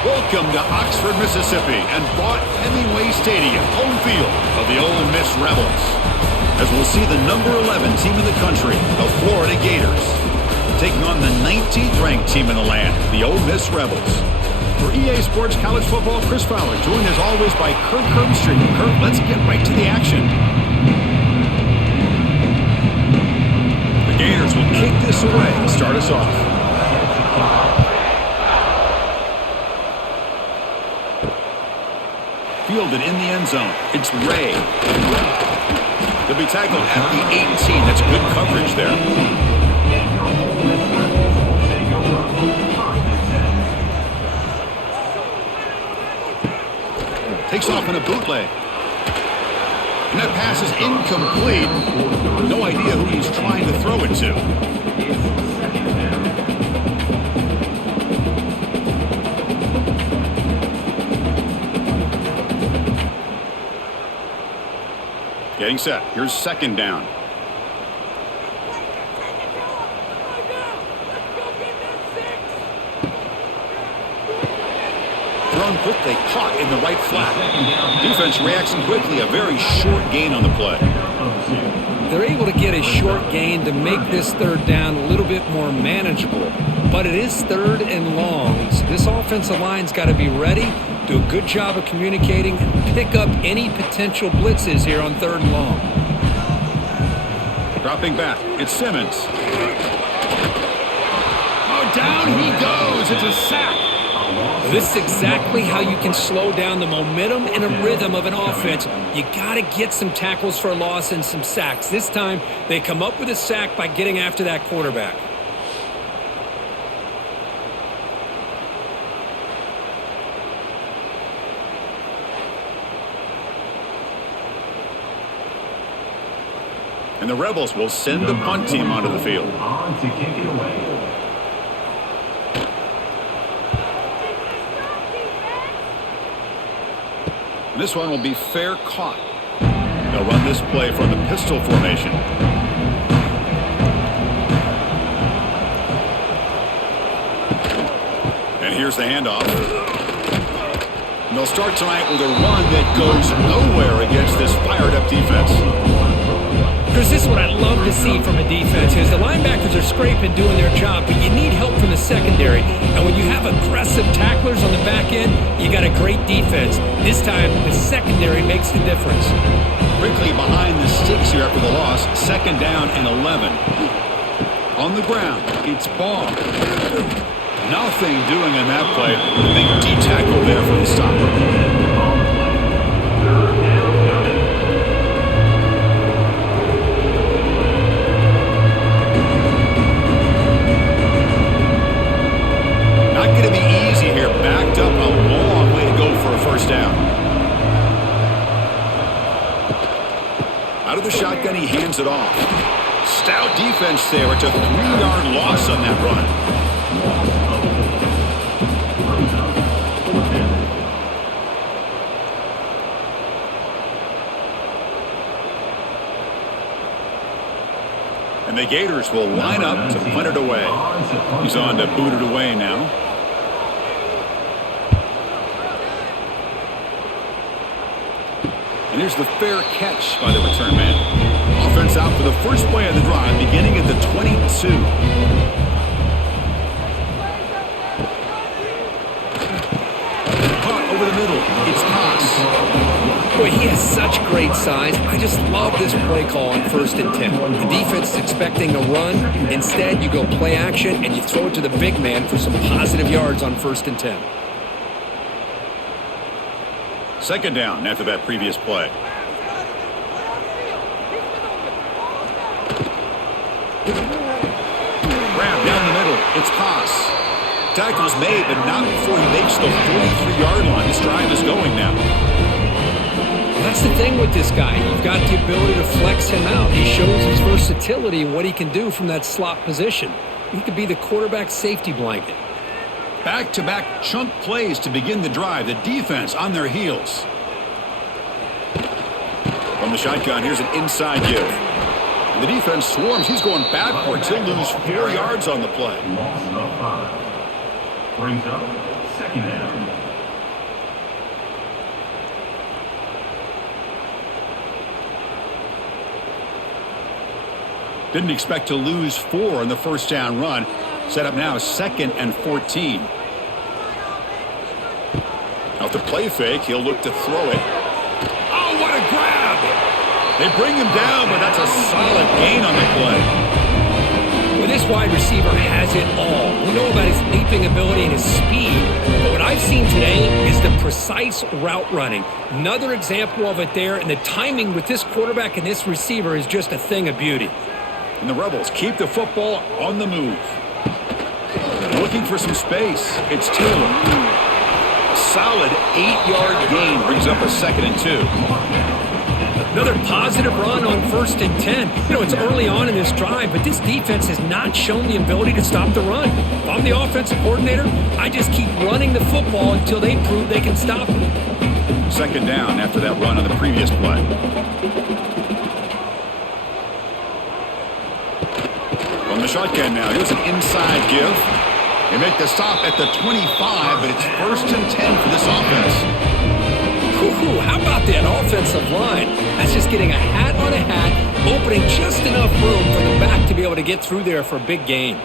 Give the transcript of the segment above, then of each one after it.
Welcome to Oxford, Mississippi, and Vaught Hemingway Stadium, home field of the Ole Miss Rebels. As we'll see the number 11 team in the country, the Florida Gators, taking on the 19th ranked team in the land, the Ole Miss Rebels. For EA Sports College Football, Chris Fowler, joined as always by Kirk Herbstreit. Kirk, let's get right to the action. The Gators will kick this away to start us off. Fielded in the end zone. It's Ray. He'll be tackled at the 18. That's good coverage there. Takes off in a bootleg. And that pass is incomplete. No idea who he's trying to throw it to. Getting set. Here's second down. Thrown quickly, caught in the right flat. Defense reacts quickly. A very short gain on the play. They're able to get a short gain to make this third down a little bit more manageable. But it is third and long. So this offensive line's got to be ready, do a good job of communicating, and pick up any potential blitzes here on third and long. Dropping back, it's Simmons. Oh, down he goes. It's a sack. This is exactly how you can slow down the momentum and a rhythm of an offense. You got to get some tackles for a loss and some sacks. This time, they come up with a sack by getting after that quarterback. And the Rebels will send the punt team onto the field. And this one will be fair caught. They'll run this play from the pistol formation. And here's the handoff. And they'll start tonight with a run that goes nowhere against this fired-up defense. Because this is what I love to see from a defense is the linebackers are scraping, doing their job, but you need help from the secondary. And when you have aggressive tacklers on the back end, you got a great defense. This time, the secondary makes the difference. Quickly behind the sticks here after the loss, second down and 11. On the ground, it's Ball. Nothing doing in that play. The big D-tackle there for the stop. Out of the shotgun, he hands it off. Stout defense there. It's a 3-yard loss on that run. And the Gators will line up to punt it away. He's on to boot it away now. And here's the fair catch by the return man. Offense out for the first play of the drive, beginning at the 22. Caught over the middle. It's Haas. Boy, he has such great size. I just love this play call on 1st and 10. The defense is expecting a run. Instead, you go play action, and you throw it to the big man for some positive yards on 1st and 10. Second down after that previous play. Grab down the middle. It's Haas. Tackle's made, but not before he makes the 43-yard line. This drive is going now. Well, that's the thing with this guy. You've got the ability to flex him out. He shows his versatility and what he can do from that slot position. He could be the quarterback safety blanket. Back-to-back chunk plays to begin the drive. The defense on their heels. From the shotgun, here's an inside give. And the defense swarms. He's going backwards. He'll lose 4 yards on the play. Brings up second down. Didn't expect to lose 4 on the first down run. Set up now 2nd and 14. Off the play fake, he'll look to throw it. Oh, what a grab! They bring him down, but that's a solid gain on the play. Well, this wide receiver has it all. We know about his leaping ability and his speed, but what I've seen today is the precise route running. Another example of it there, and the timing with this quarterback and this receiver is just a thing of beauty. And the Rebels keep the football on the move. Looking for some space. It's Taylor. A solid 8-yard gain brings up a 2nd and 2. Another positive run on 1st and 10. You know, it's early on in this drive, but this defense has not shown the ability to stop the run. If I'm the offensive coordinator, I just keep running the football until they prove they can stop it. 2nd down after that run on the previous play. From the shotgun now, here's an inside give. They make the stop at the 25, but it's 1st and 10 for this offense. Ooh, how about that offensive line? That's just getting a hat on a hat, opening just enough room for the back to be able to get through there for a big gain.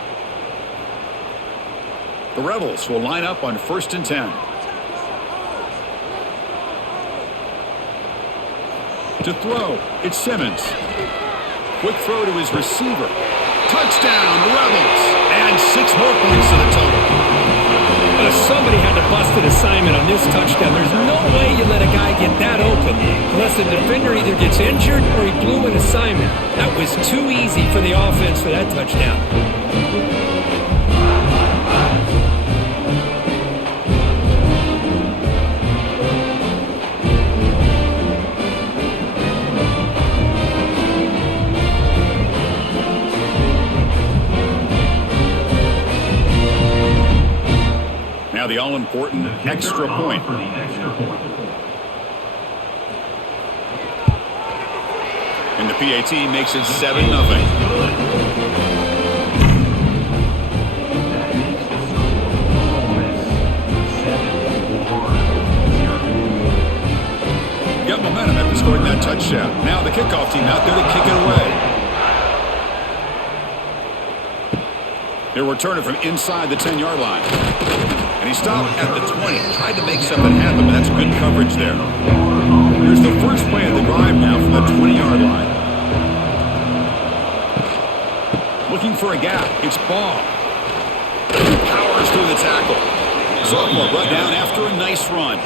The Rebels will line up on 1st and 10. To throw, it's Simmons. Quick throw to his receiver. Touchdown, Rebels! And 6 more points to the total. Somebody had to bust an assignment on this touchdown. There's no way you let a guy get that open unless the defender either gets injured or he blew an assignment. That was too easy for the offense for that touchdown. Now the all-important extra point. And the PAT makes it 7-0. Got momentum after scoring that touchdown. Now the kickoff team out there to kick it away. He'll return it from inside the 10-yard line. And he stopped at the 20. Tried to make something happen, but that's good coverage there. Here's the first play of the drive now from the 20-yard line. Looking for a gap. It's Ball. Powers through the tackle. Sophomore brought down after a nice run.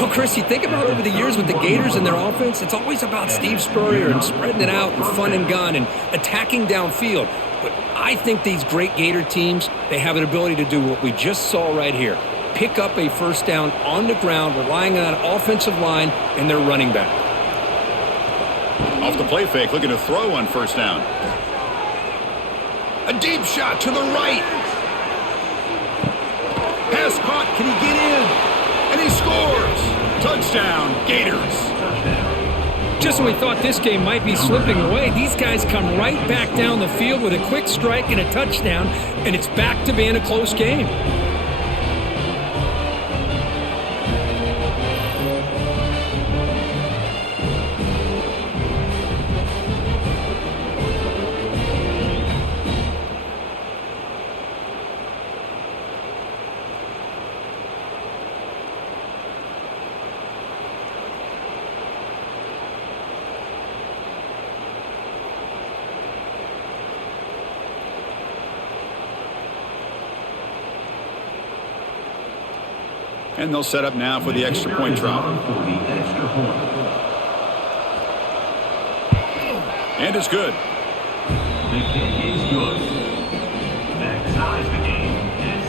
Well, Chris, you think about over the years with the Gators and their offense, it's always about Steve Spurrier and spreading it out and fun and gun and attacking downfield. But I think these great Gator teams, they have an ability to do what we just saw right here. Pick up a first down on the ground, relying on that offensive line and their running back. Off the play fake, looking to throw on 1st down. A deep shot to the right. Pass caught, can he get in? And he scores! Touchdown, Gators! Just when we thought this game might be slipping away, these guys come right back down the field with a quick strike and a touchdown, and it's back to being a close game. And they'll set up now for the extra point try. And it's good. The kick is good. That ties the game at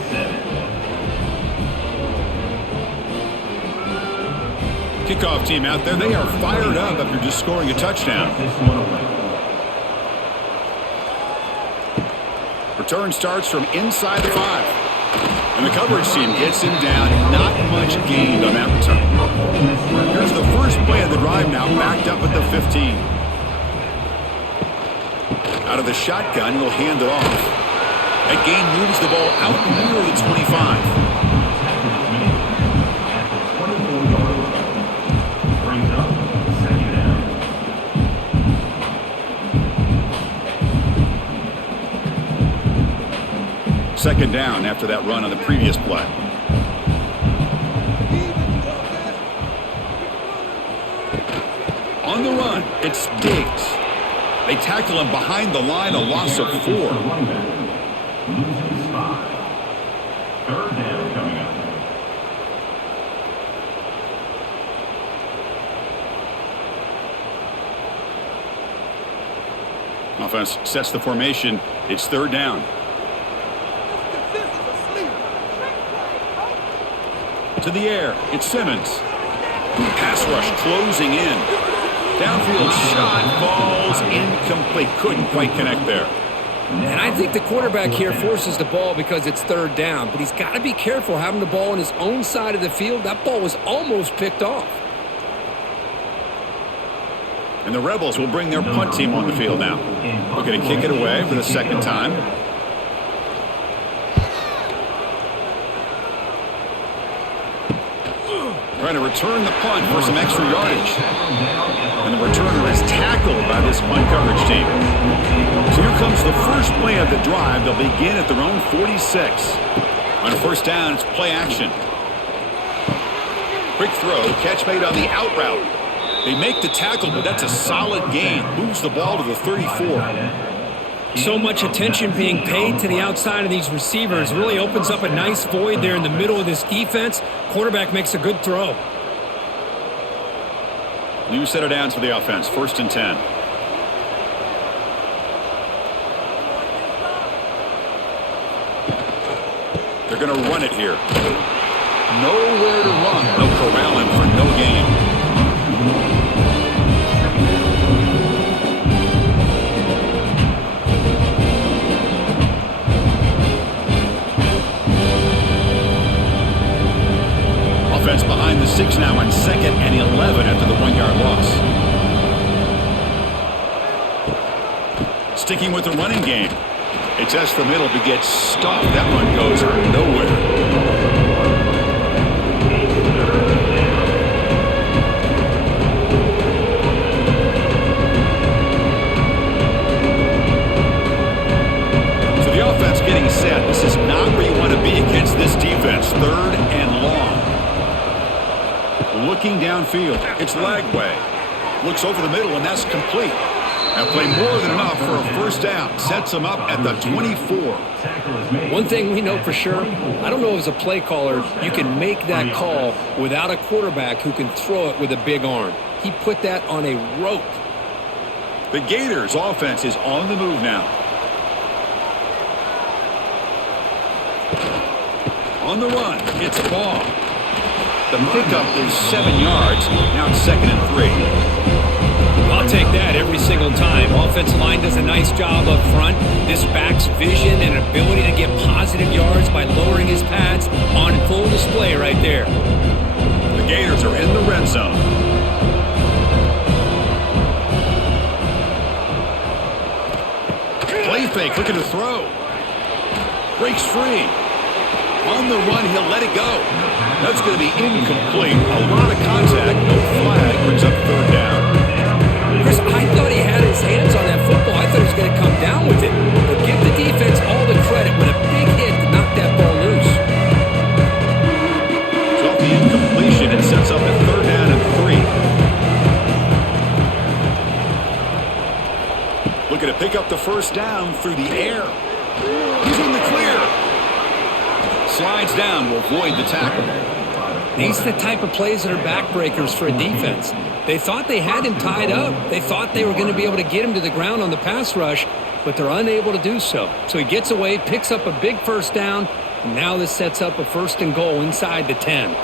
7. Kickoff team out there, they are fired up after just scoring a touchdown. Return starts from inside the 5. And the coverage team gets him down. Not much gained on that return. Here's the first play of the drive now, backed up at the 15. Out of the shotgun, he'll hand it off. That gain moves the ball out near the 25. second down after that run on the previous play. On the run, it's Diggs. They tackle him behind the line, a loss of 4. Losing 5. Third down coming up. Offense sets the formation. It's third down. To the air, it's Simmons. Pass rush closing in. Downfield shot falls incomplete. Couldn't quite connect there. And I think the quarterback here forces the ball because it's third down, but he's got to be careful having the ball on his own side of the field. That ball was almost picked off. And the Rebels will bring their punt team on the field now. Looking to kick it away for the second time. Trying to return the punt for some extra yardage. And the returner is tackled by this punt coverage team. So here comes the first play of the drive. They'll begin at their own 46. On first down, it's play action. Quick throw, catch made on the out route. They make the tackle, but that's a solid gain. Moves the ball to the 34. So much attention being paid to the outside of these receivers. Really opens up a nice void there in the middle of this defense. Quarterback makes a good throw. New set of downs for the offense. First and 10. They're going to run it here. Nowhere to run. They'll corral him for no gain. Offense behind the 6 now on 2nd and 11 after the 1-yard loss. Sticking with the running game. They test the middle but get stopped. That run goes nowhere. So the offense getting set. This is not where you want to be against this defense. Third and long. Looking downfield, it's Lagway. Looks over the middle, and that's complete. Now play more than enough for a first down. Sets them up at the 24. One thing we know for sure, I don't know as a play caller, you can make that call without a quarterback who can throw it with a big arm. He put that on a rope. The Gators offense is on the move now. On the run, it's Baugh. The pickup is 7 yards. Now it's 2nd and 3. I'll take that every single time. Offensive line does a nice job up front. This back's vision and ability to get positive yards by lowering his pads on full display right there. The Gators are in the red zone. Play fake, looking to throw. Breaks free. On the run, he'll let it go. That's going to be incomplete. A lot of contact, no flag, brings up third down. Chris, I thought he had his hands on that football. I thought he was going to come down with it. But give the defense all the credit with a big hit to knock that ball loose. So off the incompletion, it sets up at third down and 3. Looking to pick up the first down through the air. He's in the clear. Slides down will avoid the tackle. These are the type of plays that are backbreakers for a defense. They thought they had him tied up. They thought they were going to be able to get him to the ground on the pass rush, but they're unable to do so. So he gets away, picks up a big first down, and now this sets up a 1st and goal inside the 10.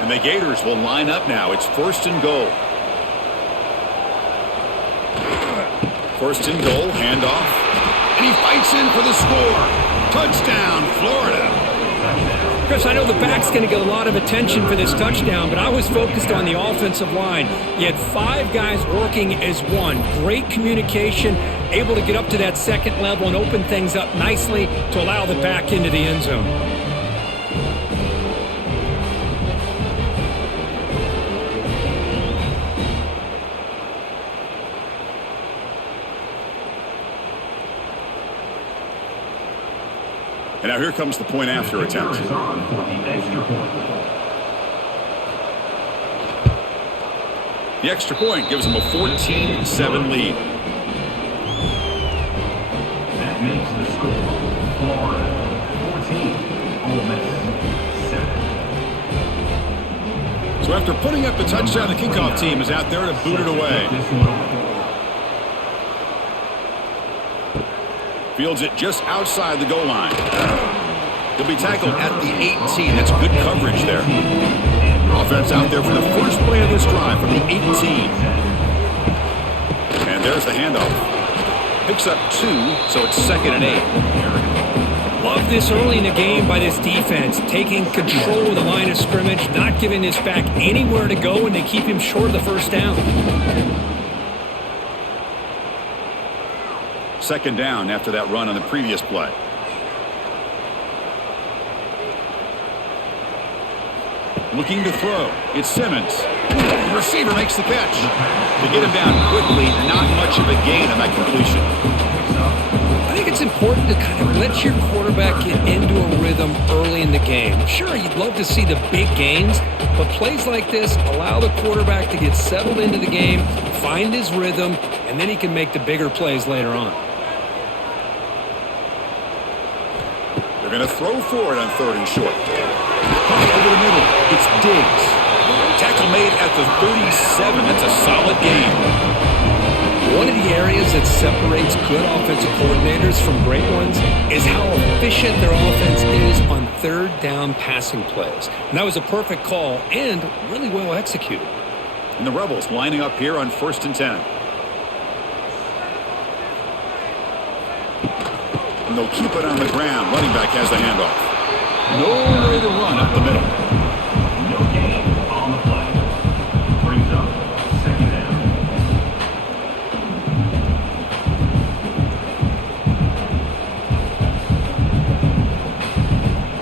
And the Gators will line up now. It's 1st and goal. 1st and goal, handoff. And he fights in for the score. Touchdown, Florida. Chris, I know the back's going to get a lot of attention for this touchdown, but I was focused on the offensive line. You had 5 guys working as one. Great communication, able to get up to that 2nd level and open things up nicely to allow the back into the end zone. And now here comes the point after attempt. Kicker is on for the extra point. The extra point gives them a 14-7 lead. That makes the score Florida 14, Ole Miss 7. So after putting up the touchdown, the kickoff team is out there to boot it away. This one over. Fields it just outside the goal line. He'll be tackled at the 18. That's good coverage there. Offense out there for the first play of this drive from the 18. And there's the handoff. Picks up 2, so it's 2nd and 8. Love this early in the game by this defense, taking control of the line of scrimmage, not giving this back anywhere to go, and they keep him short of the first down. 2nd down after that run on the previous play. Looking to throw. It's Simmons. The receiver makes the catch. To get him down quickly, not much of a gain on that completion. I think it's important to kind of let your quarterback get into a rhythm early in the game. Sure, you'd love to see the big gains, but plays like this allow the quarterback to get settled into the game, find his rhythm, and then he can make the bigger plays later on. They're going to throw for it on 3rd and short. Over the middle, it's Diggs. Tackle made at the 37. That's a solid gain. One of the areas that separates good offensive coordinators from great ones is how efficient their offense is on 3rd down passing plays. And that was a perfect call and really well executed. And the Rebels lining up here on 1st and 10. And they'll keep it on the ground. Running back has the handoff. No way to run up the middle. No gain on the play. Brings up 2nd down.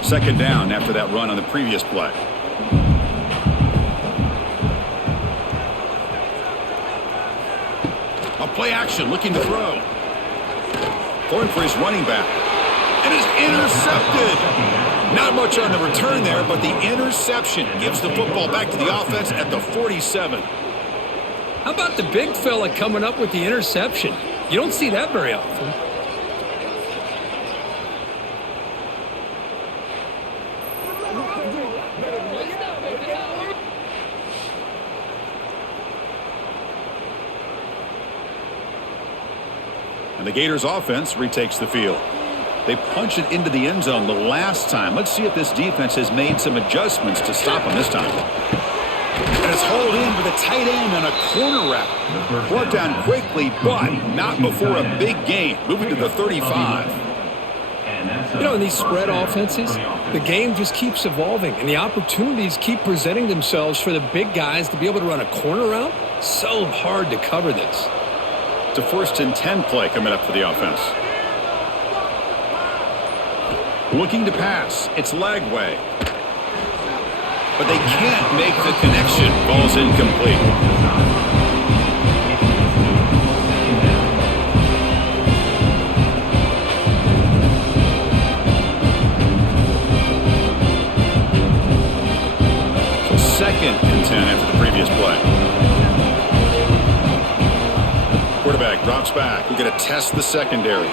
2nd down after that run on the previous play. A play action looking to throw. Going for his running back. And is intercepted. Not much on the return there, but the interception gives the football back to the offense at the 47. How about the big fella coming up with the interception? You don't see that very often. And the Gators offense retakes the field. They punch it into the end zone the last time. Let's see if this defense has made some adjustments to stop them this time. And it's hauled in with a tight end on a corner route. Brought down quickly, but not before a big gain. Moving to the 35. You know, in these spread offenses, the game just keeps evolving, and the opportunities keep presenting themselves for the big guys to be able to run a corner route. So hard to cover this. It's a 1st and 10 play coming up for the offense. Looking to pass. It's Lagway. But they can't make the connection. Ball's incomplete. So 2nd and 10 after the previous play. Quarterback drops back. We're going to test the secondary.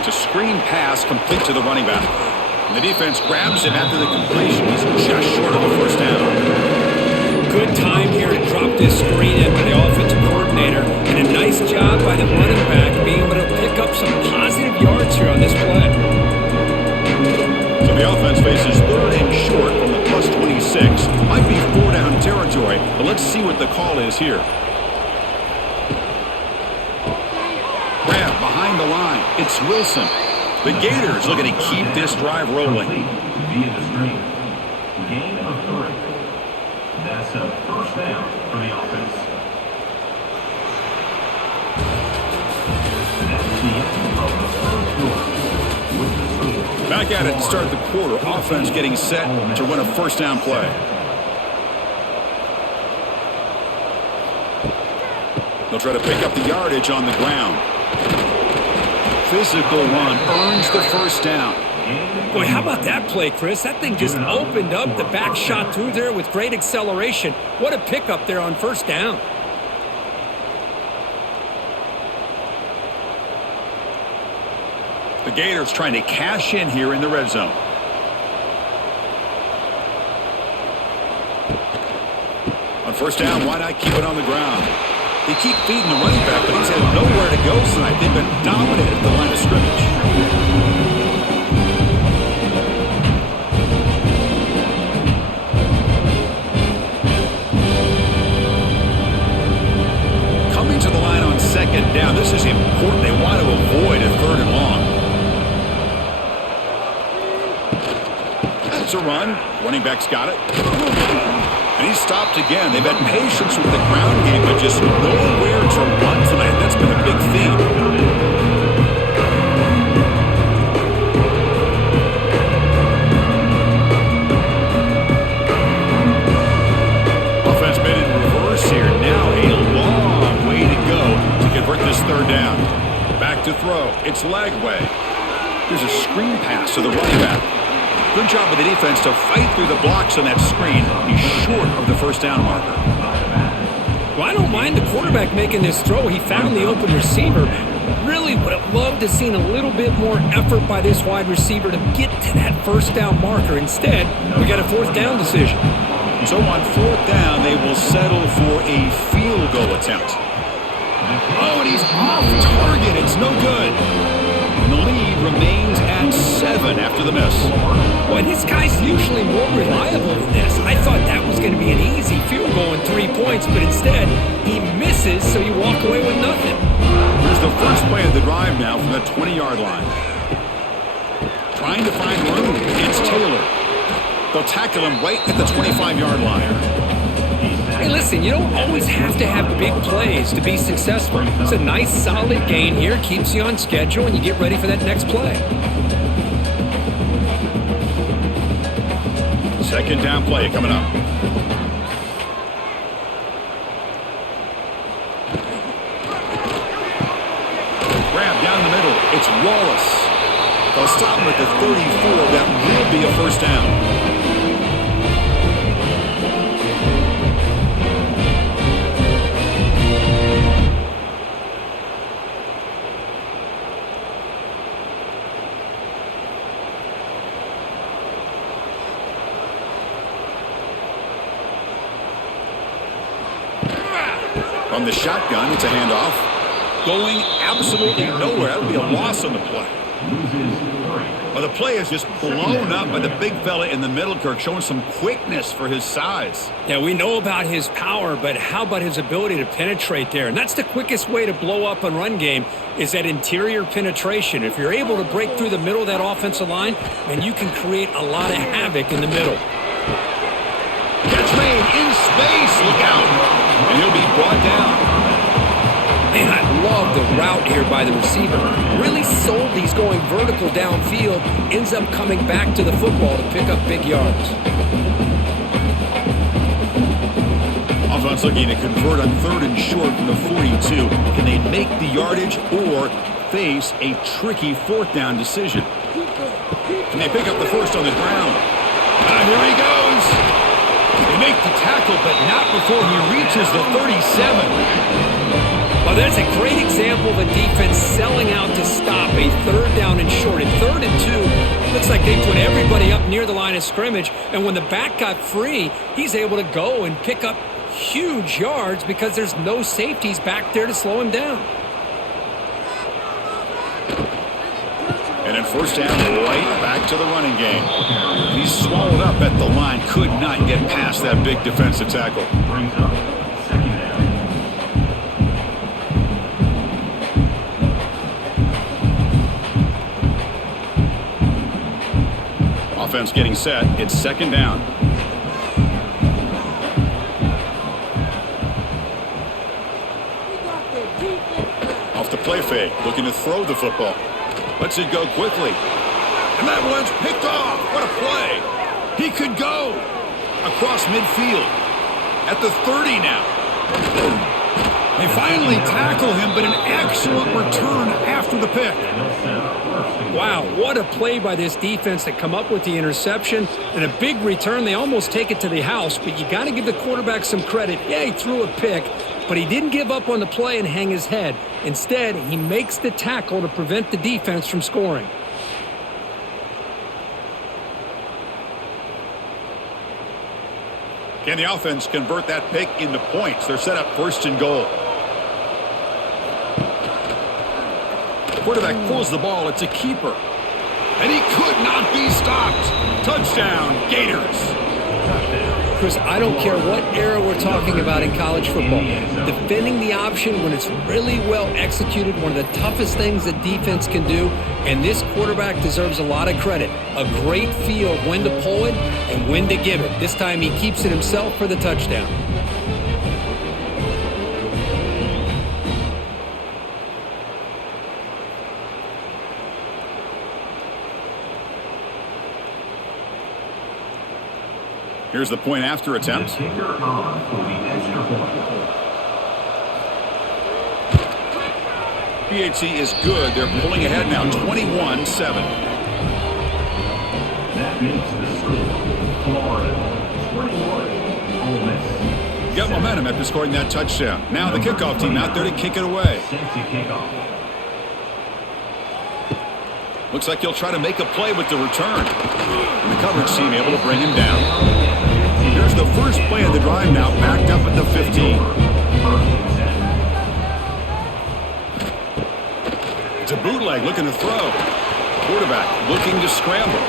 It's a screen pass complete to the running back. And the defense grabs him after the completion. He's just short of a 1st down. Good time here to drop this screen in by the offensive coordinator. And a nice job by the running back being able to pick up some positive yards here on this play. So the offense faces 3rd and short from the plus 26. Might be 4-down territory, but let's see what the call is here. Grab behind the line. It's Wilson. The Gators looking to keep this drive rolling. Via the screen. Gain of 3. That's a 1st down for the offense. That's the end of the 1st quarter. With the score. Back at it to start the quarter. Offense getting set to run a 1st down play. They'll try to pick up the yardage on the ground. Physical run earns the 1st down. Boy, how about that play, Chris? That thing just opened up. The back shot through there with great acceleration. What a pickup there on first down. The Gators trying to cash in here in the red zone. On first down, why not keep it on the ground? They keep feeding the running back, but he's had nowhere to go tonight. They've been dominated at the line of scrimmage. Coming to the line on second down. This is important. They want to avoid a third and long. That's a run. Running back's got it. And he's stopped again. They've had patience with the ground game, but just nowhere to run tonight. That's been a big theme. Offense been in reverse here. Now a long way to go to convert this third down. Back to throw. It's Lagway. Here's a screen pass to the running back. Good job of the defense to fight through the blocks on that screen. He's short of the first down marker. Well, I don't mind the quarterback making this throw. He found the open receiver. Really would have loved to have seen a little bit more effort by this wide receiver to get to that first down marker. Instead, we got a fourth down decision. So on fourth down, they will settle for a field goal attempt. Oh, and he's off target. It's no good. And the lead remains at 7 after the miss. Boy, this guy's usually more reliable than this. I thought that was going to be an easy field goal in 3 points, but instead, he misses, so you walk away with nothing. Here's the first play of the drive now from the 20-yard line. Trying to find room. It's Taylor. They'll tackle him right at the 25-yard line. Hey, listen, you don't always have to have big plays to be successful. It's a nice, solid gain here. Keeps you on schedule, and you get ready for that next play. Second down play coming up. Grab down the middle. It's Wallace. They'll stop him at the 34. That will be a first down. On the shotgun, it's a handoff. Going absolutely nowhere. That would be a loss on the play. Well, the play is just blown up by the big fella in the middle, Kirk, showing some quickness for his size. Yeah, we know about his power, but how about his ability to penetrate there? And that's the quickest way to blow up a run game is that interior penetration. If you're able to break through the middle of that offensive line, then you can create a lot of havoc in the middle. Catch made in space. Look out. And he'll be brought down. Man, I love the route here by the receiver. Really sold these going vertical downfield. Ends up coming back to the football to pick up big yards. Offense looking to convert on third and short from the 42. Can they make the yardage or face a tricky fourth down decision? Can they pick up the first on the ground? Here he goes. They make the tackle, but not before he reaches the 37. Well, that's a great example of a defense selling out to stop a third down and short. At 3rd and 2, looks like they put everybody up near the line of scrimmage, and when the back got free, he's able to go and pick up huge yards because there's no safeties back there to slow him down. And then first down, right back to the running game. He's swallowed up at the line. Could not get past that big defensive tackle. Brings up second down. Offense getting set. It's second down. Off the play fake. Looking to throw the football. Lets it go quickly. And that one's picked off. What a play. He could go across midfield. At the 30 now. They finally tackle him, but an excellent return after the pick. Wow, what a play by this defense to come up with the interception and a big return. They almost take it to the house, but you got to give the quarterback some credit. Yeah, he threw a pick, but he didn't give up on the play and hang his head. Instead, he makes the tackle to prevent the defense from scoring. Can the offense convert that pick into points? They're set up 1st and goal. Quarterback pulls the ball. It's a keeper. And he could not be stopped. Touchdown, Gators. Chris, I don't care what era we're talking about in college football. Defending the option when it's really well executed, one of the toughest things that defense can do, and this quarterback deserves a lot of credit. A great feel of when to pull it and when to give it. This time he keeps it himself for the touchdown. Here's the point after attempt. The kicker on for the extra point. PHC is good. They're pulling ahead now, 21-7. That makes the score Florida 21, Ole Miss. Got momentum after scoring that touchdown. Now the kickoff team out there to kick it away. Safety kickoff. Looks like he'll try to make a play with the return. And the coverage team able to bring him down. Here's the first play of the drive now, backed up at the 15. It's a bootleg looking to throw. Quarterback looking to scramble.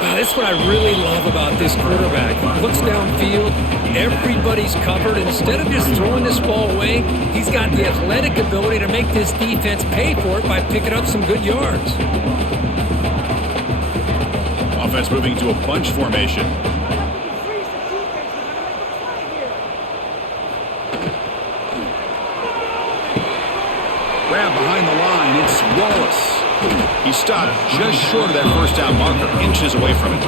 That's what I really love about this quarterback. He looks downfield, everybody's covered. Instead of just throwing this ball away, he's got the athletic ability to make this defense pay for it by picking up some good yards. Offense moving to a bunch formation. Grab behind the line, it's Wallace. He stopped just short of that first down marker, inches away from it.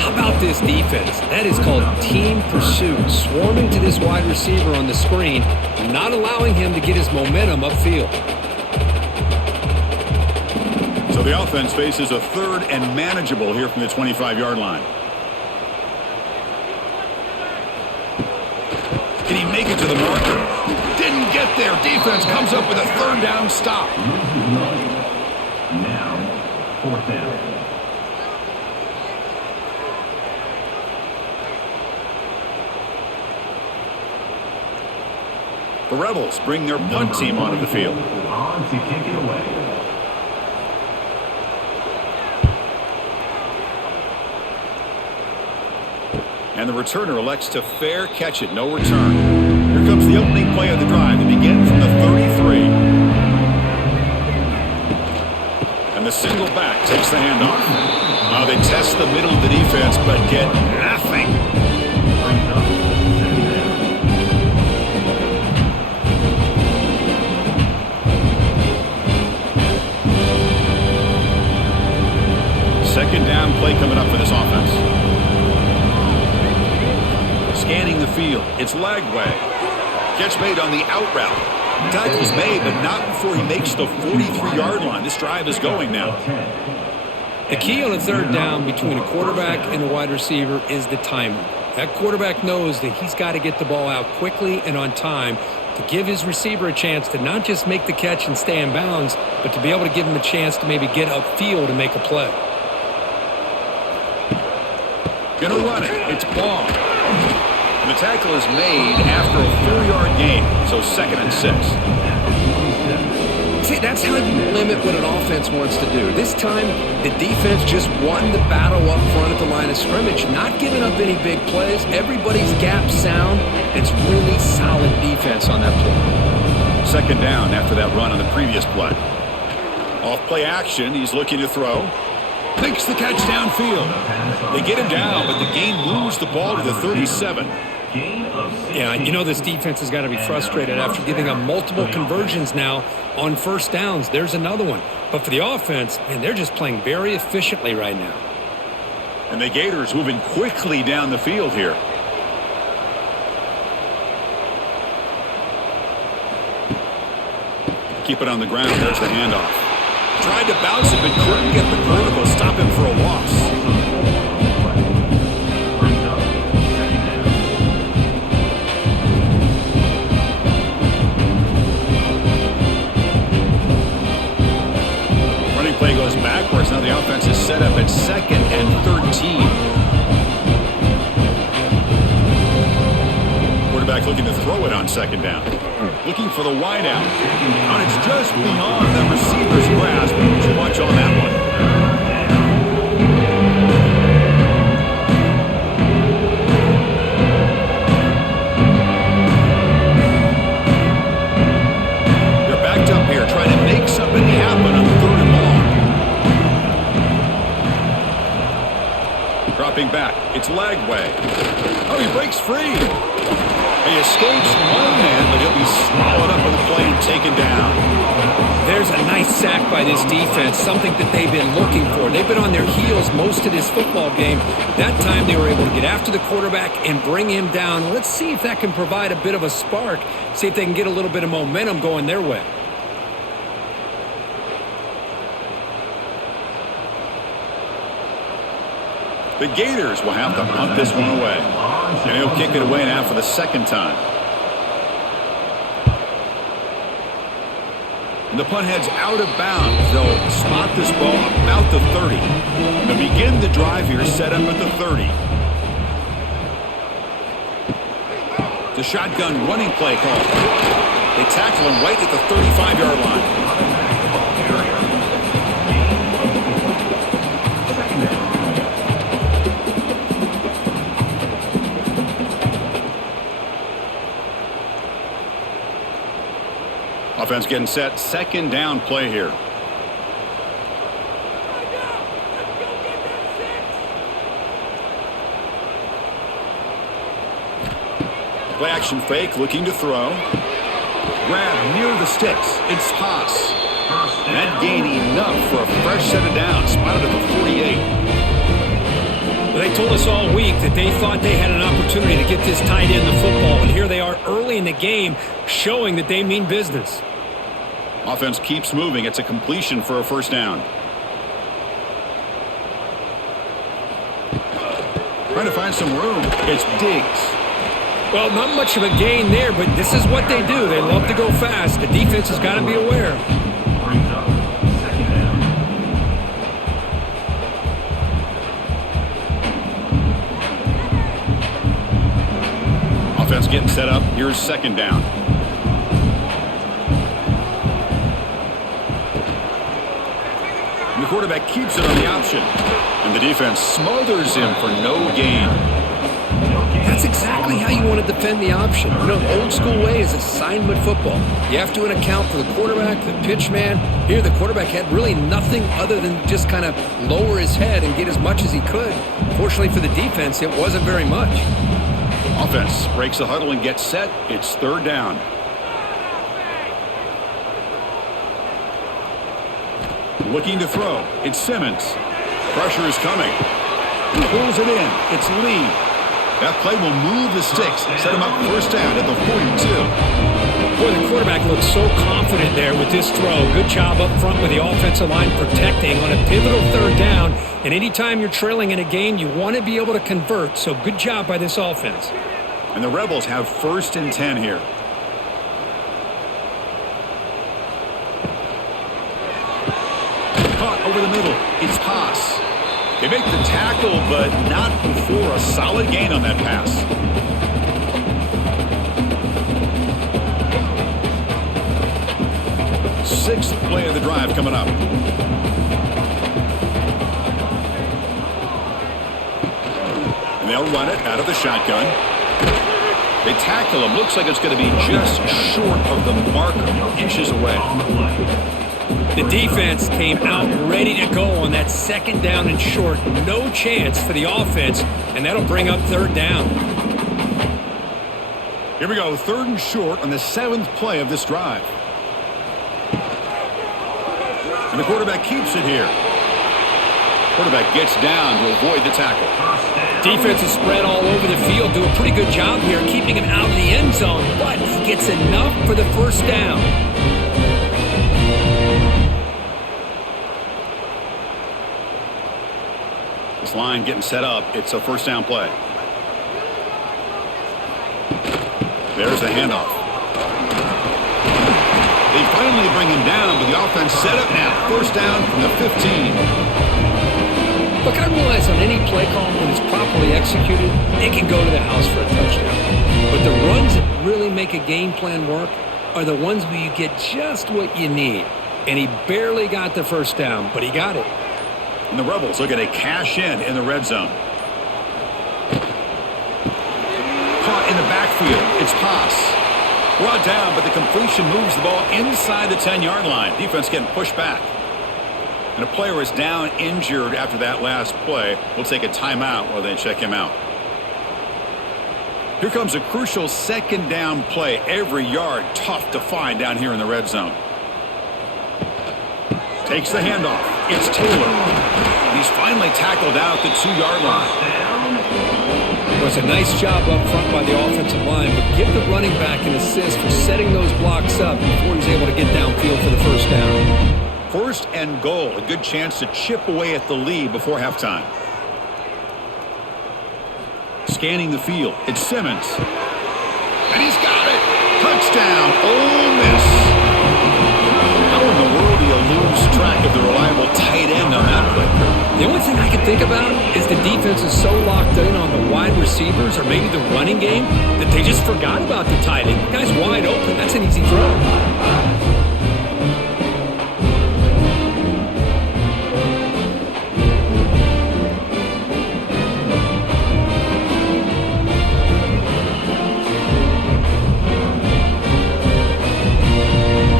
How about this defense? That is called team pursuit. Swarming to this wide receiver on the screen, not allowing him to get his momentum upfield. So the offense faces a 3rd and manageable here from the 25-yard line. Can he make it to the marker? Didn't get there. Defense comes up with a 3rd down stop. Now, 4th down. The Rebels bring their punt team onto the field. On to kick it away. And the returner elects to fair catch it. No return. Here comes the opening play of the drive. They begin from the 33. And the single back takes the handoff. Now they test the middle of the defense, but get nothing. Second down play coming up for this offense. Scanning the field. It's Lagway. Catch made on the out route. Tackle's made, but not before he makes the 43-yard line. This drive is going now. The key on a 3rd down between a quarterback and a wide receiver is the timing. That quarterback knows that he's got to get the ball out quickly and on time to give his receiver a chance to not just make the catch and stay in bounds, but to be able to give him a chance to maybe get upfield and make a play. Gonna run it. It's Ball. And the tackle is made after a 4-yard gain, so 2nd and 6. See, that's how you limit what an offense wants to do. This time, the defense just won the battle up front at the line of scrimmage, not giving up any big plays. Everybody's gap sound. It's really solid defense on that play. 2nd down after that run on the previous play. Off play action, he's looking to throw. Makes the catch downfield. They get him down, but the game moves the ball to the 37. Yeah, you know this defense has got to be frustrated after giving up multiple conversions now on 1st downs. There's another one. But for the offense, man, they're just playing very efficiently right now. And the Gators moving quickly down the field here. keep it on the ground. There's the handoff. Tried to bounce it, but couldn't get the vertical. Stop him for a loss. Running play goes backwards. Now the offense is set up at 2nd and 13. Quarterback looking to throw it on 2nd down. Looking for the wide out. And it's just beyond the receiver's grasp. Too much on that one. They're backed up here trying to make something happen on 3rd and long. Dropping back. It's Lagway. Oh, he breaks free. He escapes one man, but he'll be swallowed up in the play and taken down. There's a nice sack by this defense, something that they've been looking for. They've been on their heels most of this football game. That time they were able to get after the quarterback and bring him down. Let's see if that can provide a bit of a spark, see if they can get a little bit of momentum going their way. The Gators will have to punt this one away. And he'll kick it away now for the 2nd time. And the punt heads out of bounds. They'll spot this ball about the 30. They'll begin the drive here, set up at the 30. The shotgun running play call. They tackle him right at the 35-yard line. Offense getting set. 2nd down play here. Play action fake, looking to throw. Grab near the sticks. It's Haas. And that gained enough for a fresh set of downs. Spotted at the 48. Well, they told us all week that they thought they had an opportunity to get this tight end the football. And here they are early in the game showing that they mean business. Offense keeps moving. It's a completion for a 1st down. Trying to find some room. It's Diggs. Well, not much of a gain there, but this is what they do. They love to go fast. The defense has got to be aware. Offense getting set up. Here's 2nd down. And the quarterback keeps it on the option. And the defense smothers him for no gain. That's exactly how you want to defend the option. You know, the old school way is assignment football. You have to account for the quarterback, the pitch man. Here, the quarterback had really nothing other than just kind of lower his head and get as much as he could. Fortunately for the defense, it wasn't very much. Offense breaks the huddle and gets set. It's 3rd down. Looking to throw. It's Simmons. Pressure is coming. He pulls it in. It's Lee. That play will move the sticks. Set him up 1st down at the 42. Boy, the quarterback looks so confident there with this throw. Good job up front with the offensive line protecting on a pivotal 3rd down. And anytime you're trailing in a game, you want to be able to convert. So good job by this offense. And the Rebels have 1st and 10 here. Caught over the middle. It's Haas. They make the tackle, but not before a solid gain on that pass. Sixth play of the drive coming up. And they'll run it out of the shotgun. They tackle him. Looks like it's going to be just short of the mark, inches away. The defense came out ready to go on that 2nd down and short. No chance for the offense, and that'll bring up 3rd down. Here we go, 3rd and short on the 7th play of this drive. And the quarterback keeps it here. Quarterback gets down to avoid the tackle. Defense is spread all over the field. Do a pretty good job here keeping him out of the end zone, but he gets enough for the 1st down. This line getting set up. It's a first down play. There's the handoff. They finally bring him down, but the offense set up now. First down from the 15. Look, I realize on any play call, when it's properly executed, it can go to the house for a touchdown. But the runs that really make a game plan work are the ones where you get just what you need. And he barely got the first down, but he got it. And the Rebels look at a cash in the red zone. Caught in the backfield. It's Pass. Brought down, but the completion moves the ball inside the 10-yard line. Defense getting pushed back. And a player is down injured after that last play. We'll take a timeout while they check him out. Here comes a crucial second down play. Every yard tough to find down here in the red zone. Takes the handoff. It's Taylor. He's finally tackled out the 2-yard line. It was a nice job up front by the offensive line, but give the running back an assist for setting those blocks up before he's able to get downfield for the first down. First and goal. A good chance to chip away at the lead before halftime. Scanning the field. It's Simmons. And he's got it. Touchdown, Ole Miss. How in the world do you lose track of the reliable tight end on that play? The only thing I can think about is the defense is so locked in on the wide receivers or maybe the running game that they just forgot about the tight end. The guy's wide open. That's an easy throw.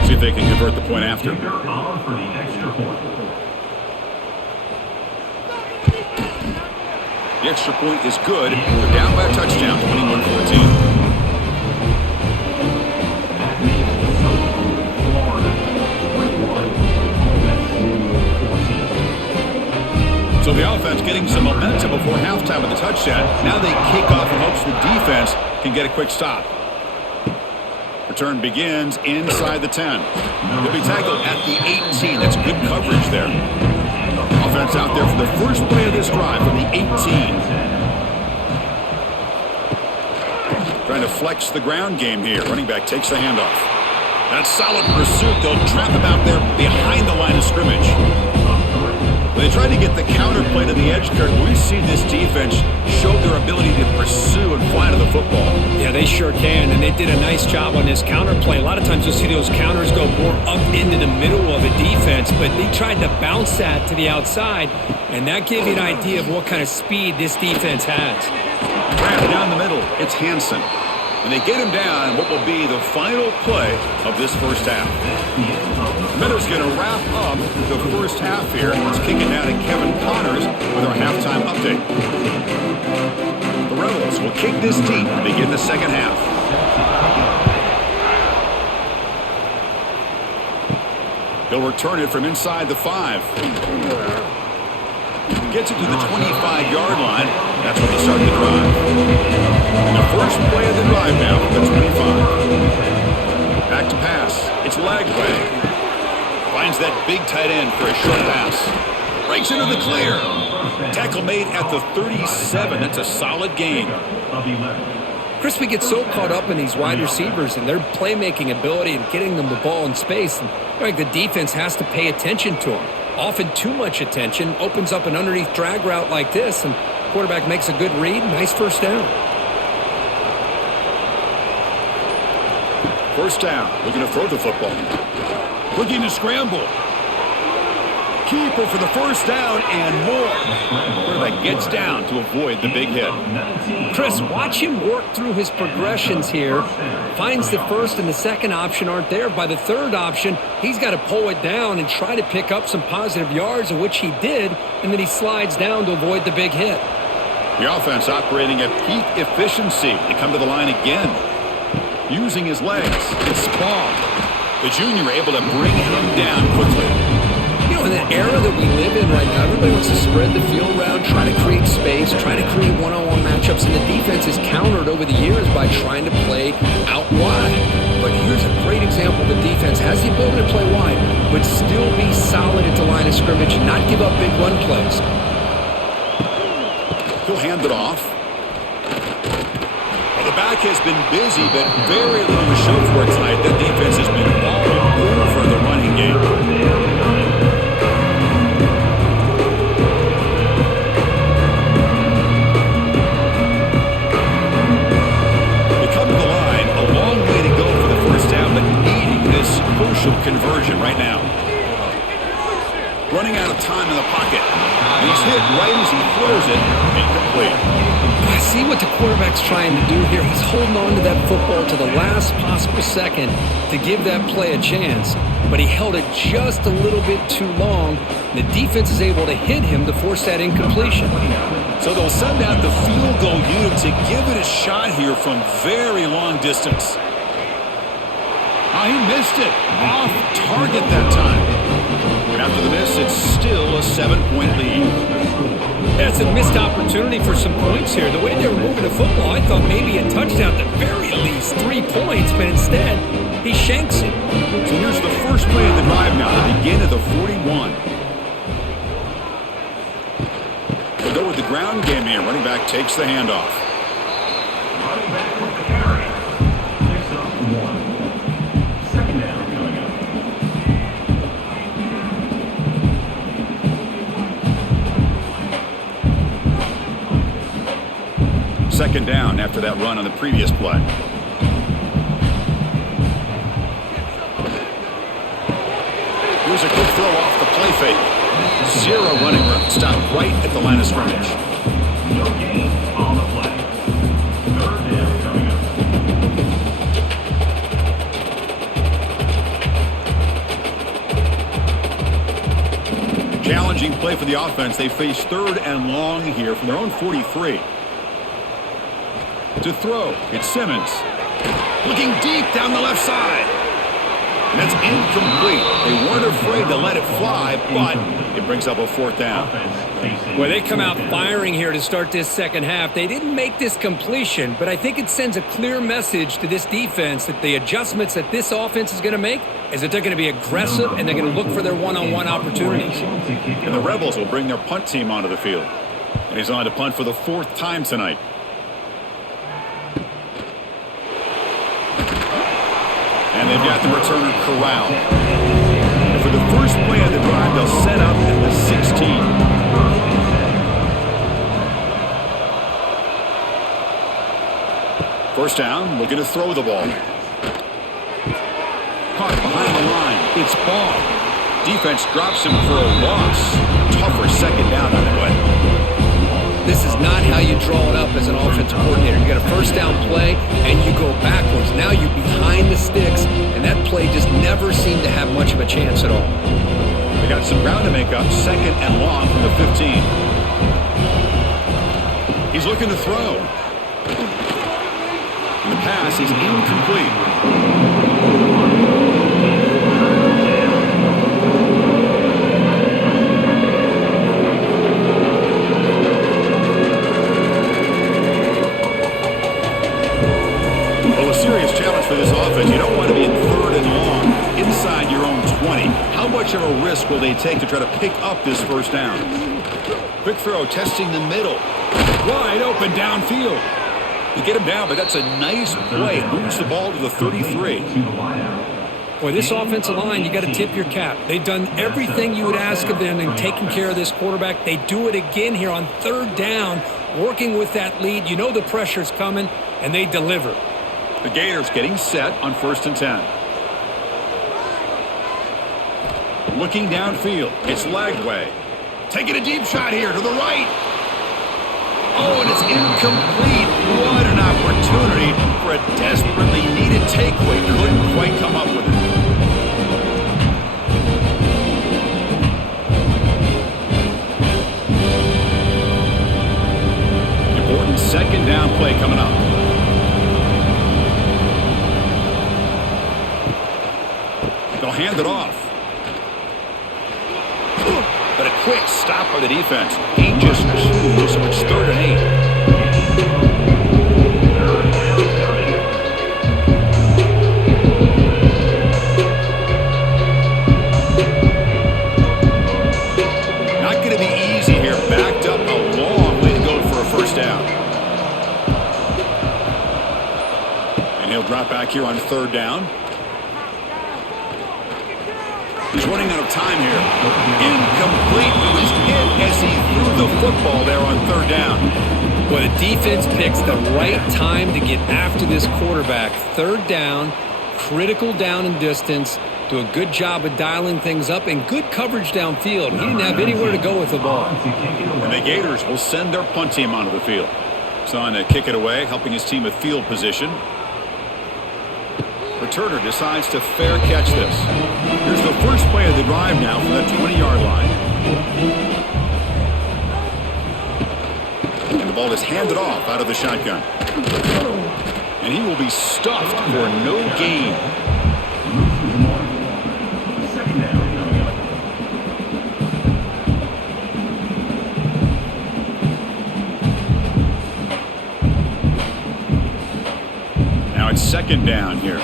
See if they can convert the point after. For the extra point. The extra point is good. They're down by a touchdown, 21-14. So the offense getting some momentum before halftime with the touchdown. Now they kick off in hopes the defense can get a quick stop. Return begins inside the 10. They'll be tackled at the 18. That's good coverage there. Offense out there for the first play of this drive from the 18. Trying to flex the ground game here. Running back takes the handoff. That's solid pursuit. They'll trap him out there behind the line of scrimmage. When they tried to get the counter play to the edge, Kirk, we see this defense show their ability to pursue and fly to the football. Yeah, they sure can, and they did a nice job on this counter play. A lot of times you'll see those counters go more up into the middle of a defense, but they tried to bounce that to the outside, and that gave you an idea of what kind of speed this defense has. Wrapped down the middle, it's Hansen. And they get him down what will be the final play of this first half. Miller's going to wrap up the first half here. Let's kick it down to Kevin Connors with our halftime update. The Rebels will kick this deep to begin the second half. He'll return it from inside the 5. Gets it to the 25-yard line. That's when they start the drive. And the first play of the drive now, the 25. Back to pass. It's Lagway. Finds that big tight end for a short pass. Breaks into the clear. Tackle made at the 37. That's a solid gain. Chris, we get so caught up in these wide receivers and their playmaking ability and getting them the ball in space. And like the defense has to pay attention to them. Often too much attention opens up an underneath drag route like this, and quarterback makes a good read. Nice first down. First down. Looking to throw the football. Looking to scramble. Keeper for the first down and more. Quarterback gets down to avoid the big hit. Chris, watch him work through his progressions here. Finds the first and the second option aren't there. By the third option, he's got to pull it down and try to pick up some positive yards, of which he did, and then he slides down to avoid the big hit. The offense operating at peak efficiency. They come to the line again. Using his legs. It's Spong. The junior able to bring him down quickly. You know, in the era that we live in right now, everybody wants to spread the field around, try to create space, try to create one-on-one matchups, and the defense is countered over the years by trying to play out wide. But here's a great example. The defense has the ability to play wide, but still be solid at the line of scrimmage and not give up big run plays. He'll hand it off. Well, the back has been busy, but very little to show for it tonight. That defense has been all over the running game. They come to the line, a long way to go for the first down, but needing this crucial conversion right now. Running out of time in the pocket. And he's hit right as he throws it. Incomplete. I see what the quarterback's trying to do here. He's holding on to that football to the last possible second to give that play a chance. But he held it just a little bit too long. The defense is able to hit him to force that incompletion. So they'll send out the field goal unit to give it a shot here from very long distance. Oh, he missed it. Off target that time. And after the miss, it's still a 7-point lead. That's a missed opportunity for some points here. The way they were moving the football, I thought maybe a touchdown, at the very least 3 points, but instead, he shanks it. So here's the first play of the drive now, to begin at the 41. We'll go with the ground game here. Running back takes the handoff. Running back with the carry. Picks up 1. Second down coming up. Second down after that run on the previous play. Here's a quick throw off the play fake. 0 running room. Stopped right at the line of scrimmage. No gain on the play. Third down coming up. Challenging play for the offense. They face 3rd and long here from their own 43. To throw, it's Simmons. Looking deep down the left side. And that's incomplete. They weren't afraid to let it fly, but it brings up a 4th down. Well, they come out firing here to start this second half. They didn't make this completion, but I think it sends a clear message to this defense that the adjustments that this offense is going to make is that they're going to be aggressive and they're going to look for their one-on-one opportunities. And the Rebels will bring their punt team onto the field. And he's on to punt for the 4th time tonight. And they've got the returner corralled. And for the first play of the drive, they'll set up at the 16. First down, looking to throw the ball. Caught behind the line. It's Ball. Defense drops him for a loss. Tougher second down on the way. This is not how you draw it up as an offensive coordinator. You get a first down play, and you go backwards. Now you're behind the sticks, and that play just never seemed to have much of a chance at all. They got some ground to make up. 2nd and long from the 15. He's looking to throw. And the pass is incomplete. Serious challenge for this offense. You don't want to be in 3rd and long inside your own 20. How much of a risk will they take to try to pick up this first down? Quick throw, testing the middle. Wide open downfield. You get him down, but that's a nice play. Moves the ball to the 33. Boy, this offensive line, you got to tip your cap. They've done everything you would ask of them in taking care of this quarterback. They do it again here on 3rd down, working with that lead. You know the pressure's coming, and they deliver. The Gators getting set on 1st and 10. Looking downfield. It's Lagway. Taking a deep shot here to the right. Oh, and it's incomplete. What an opportunity for a desperately needed takeaway. Couldn't quite come up with it. Important 2nd down play coming up. They'll hand it off. quick stop by the defense. He just flew, so it's 3rd and 8. Not going to be easy here. Backed up a long way to go for a first down. And he'll drop back here on 3rd down. He's running out of time here. Incomplete. He was hit as he threw the football there on 3rd down. Well, the defense picks the right time to get after this quarterback. 3rd down, critical down and distance. Do a good job of dialing things up and good coverage downfield. He didn't have anywhere to go with the ball. And the Gators will send their punt team onto the field. It's on to kick it away, helping his team with field position. Returner decides to fair catch this. Here's the first play of the drive now from the 20-yard line. And the ball is handed off out of the shotgun. And he will be stuffed for no gain. Now it's 2nd down here.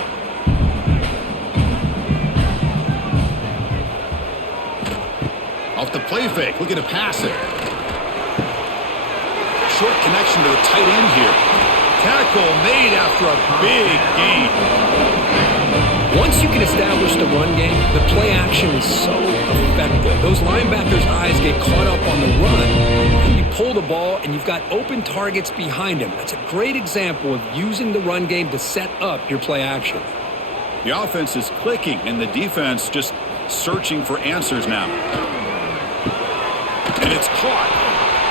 Off the play fake, looking to pass it. Short connection to the tight end here. Tackle made after a big gain. Once you can establish the run game, the play action is so effective. Those linebackers' eyes get caught up on the run, and you pull the ball, and you've got open targets behind him. That's a great example of using the run game to set up your play action. The offense is clicking, and the defense just searching for answers now. And it's caught.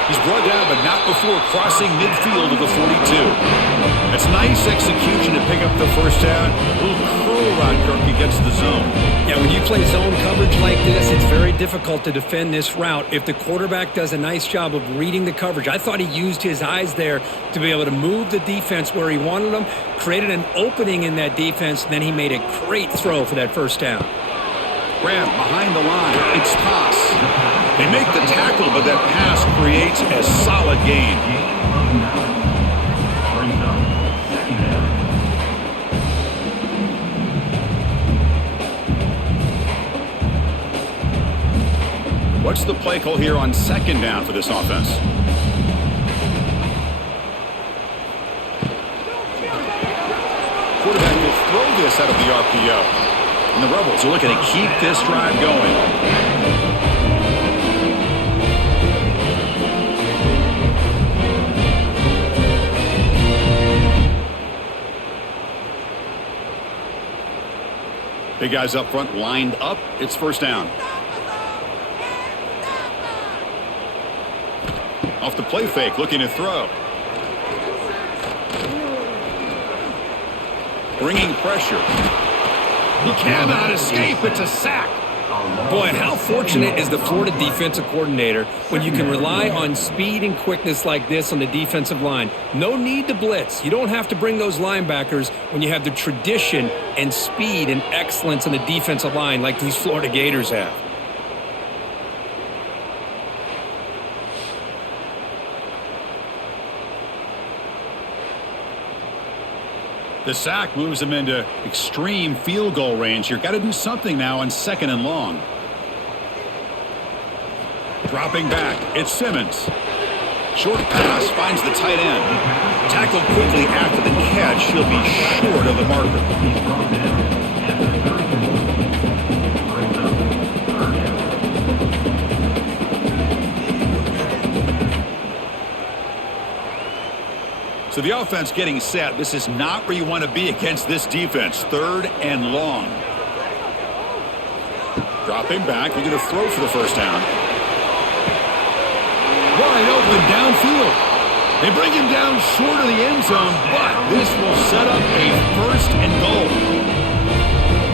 He's brought down, but not before crossing midfield of the 42. It's nice execution to pick up the first down. A little curl route, Kirk, against the zone. Yeah, when you play zone coverage like this, it's very difficult to defend this route if the quarterback does a nice job of reading the coverage. I thought he used his eyes there to be able to move the defense where he wanted them, created an opening in that defense, and then he made a great throw for that first down. Graham behind the line. It's toss. They make the tackle, but that pass creates a solid gain. What's the play call here on 2nd down for this offense? Quarterback will throw this out of the RPO. And the Rebels are looking to keep this drive going. Big guys up front lined up. It's 1st down. Off the play fake, looking to throw. Bringing pressure. He cannot escape. It's a sack. Boy, how fortunate is the Florida defensive coordinator when you can rely on speed and quickness like this on the defensive line. No need to blitz. You don't have to bring those linebackers when you have the tradition and speed and excellence on the defensive line like these Florida Gators have. The sack moves him into extreme field goal range here. Got to do something now on 2nd and long. Dropping back, it's Simmons. Short pass finds the tight end. Tackled quickly after the catch. He'll be short of the marker. So the offense getting set. This is not where you want to be against this defense. 3rd and long. Dropping back. We're going to throw for the first down. Wide open downfield. They bring him down short of the end zone, but this will set up a 1st and goal.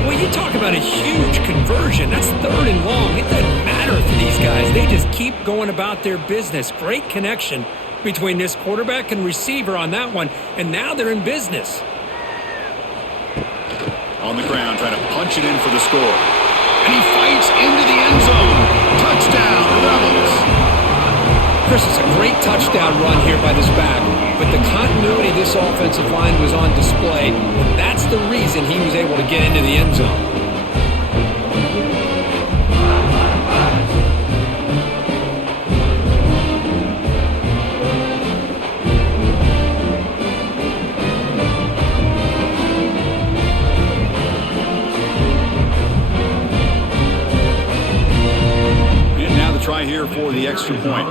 Well, you talk about a huge conversion. That's 3rd and long. It doesn't matter for these guys. They just keep going about their business. Great connection between this quarterback and receiver on that one, and now they're in business. On the ground, trying to punch it in for the score. And he fights into the end zone. Touchdown, Rebels. Chris, it's a great touchdown run here by this back, but the continuity of this offensive line was on display, and that's the reason he was able to get into the end zone. Try here for the extra point.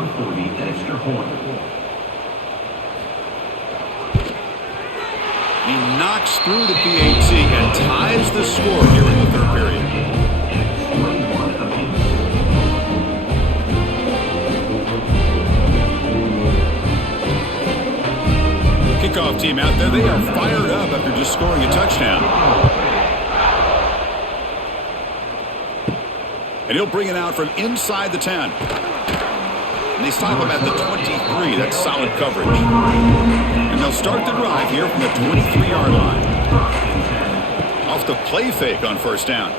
He knocks through the PAT and ties the score here in the third period. Kickoff team out there. They are fired up after just scoring a touchdown. And he'll bring it out from inside the 10. And they stop him at the 23. That's solid coverage. And they'll start the drive here from the 23-yard line. Off the play fake on first down.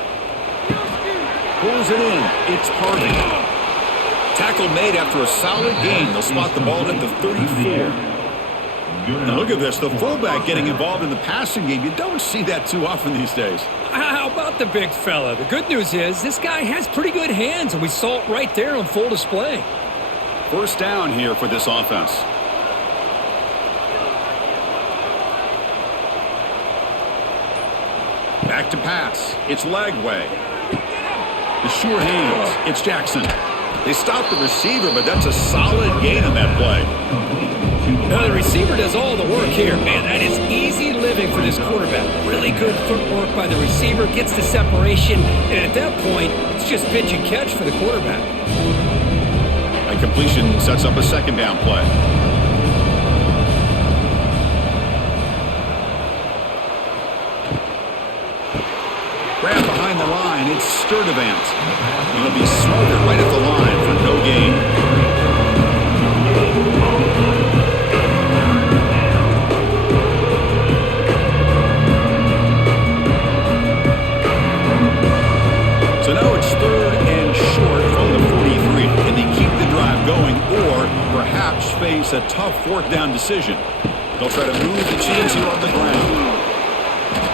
Pulls it in. It's Harvey. Tackle made after a solid gain. They'll spot the ball at the 34. And look at this, the fullback getting involved in the passing game. You don't see that too often these days. How about the big fella? The good news is this guy has pretty good hands, and we saw it right there on full display. First down here for this offense. Back to pass. It's Lagway. The sure hands. It's Jackson. They stop the receiver, but that's a solid gain on that play. Now the receiver does all the work here. Man, that is easy living for this quarterback. Really good footwork by the receiver, gets the separation, and at that point, it's just pitch and catch for the quarterback. A completion sets up a second down play. Grab behind the line, it's Sturdivant. He'll be smothered right at the line for no gain. So now it's third and short from the 43. Can they keep the drive going or perhaps face a tough fourth down decision? They'll try to move the chains here on the ground.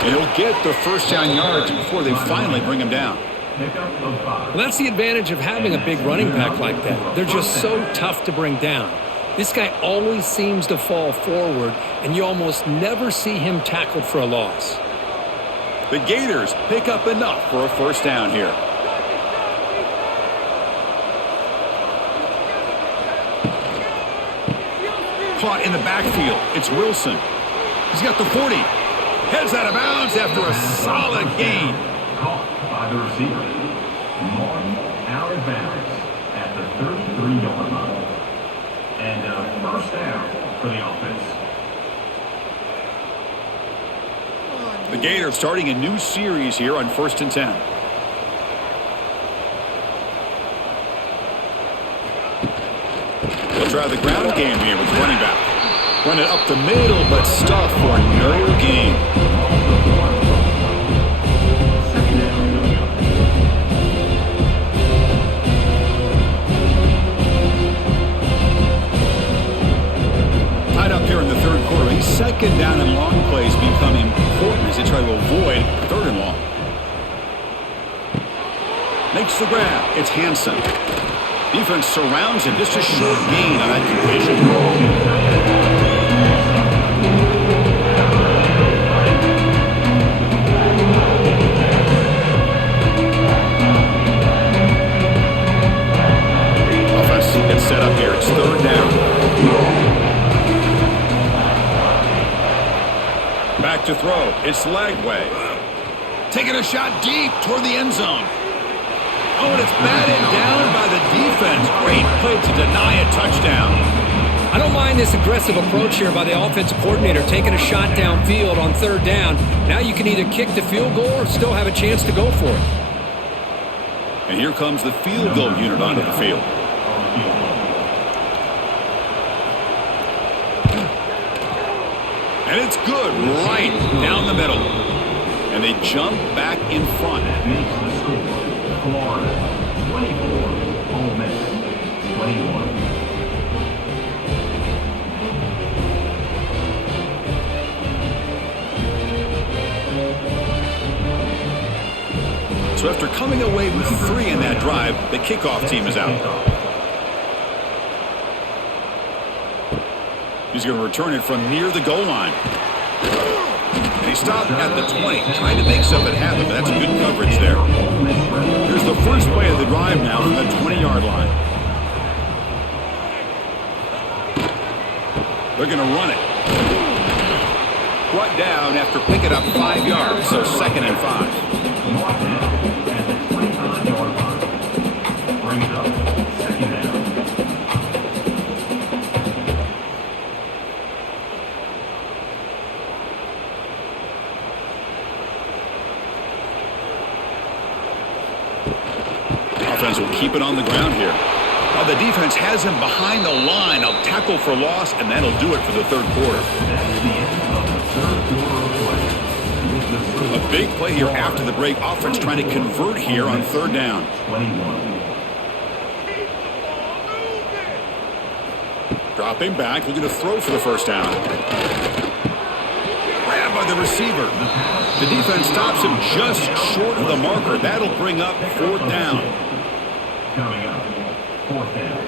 And he'll get the first down yards before they finally bring him down. Well, that's the advantage of having a big running back like that. They're just so tough to bring down. This guy always seems to fall forward, and you almost never see him tackled for a loss. The Gators pick up enough for a first down here. Caught in the backfield. It's Wilson. He's got the 40. Heads out of bounds after a solid gain. Caught by the receiver. Martin out of bounds at the 33-yard line. And a first down for the offense. The Gators starting a new series here on 1st and 10. They'll try the ground game here with running back. Run it up the middle, but stuff for no gain. Tied up here in the third quarter. These second down and long plays become important as they try to avoid third and long. Makes the grab. It's Hansen. Defense surrounds him. Just a short gain on that completion. Offense gets set up here. It's third down. Back to throw. It's Lagway. Taking a shot deep toward the end zone. Oh, and it's batted down by the defense. Great play to deny a touchdown. I don't mind this aggressive approach here by the offensive coordinator, taking a shot downfield on third down. Now you can either kick the field goal or still have a chance to go for it. And here comes the field goal unit onto the field. And it's good right down the middle. And they jump back in front. Florida 24, Ole Miss 21. So after coming away with 3 in that drive, the kickoff team is out. He's going to return it from near the goal line. And he stopped at the 20, trying to make something happen, but that's good coverage there. Here's the first play of the drive now from the 20-yard line. They're going to run it. Brought down after picking up 5 yards, so 2nd and 5. Brings up 2nd down. Offense will keep it on the ground here. Now the defense has him behind the line. A tackle for loss, and that'll do it for the 3rd quarter. That's the end of the 3rd quarter of play. A big play here after the break. Offense trying to convert here on 3rd down. 21. Dropping back, looking to throw for the 1st down. Grabbed by the receiver. The defense stops him just short of the marker. That'll bring up 4th down. Coming up, 4th down.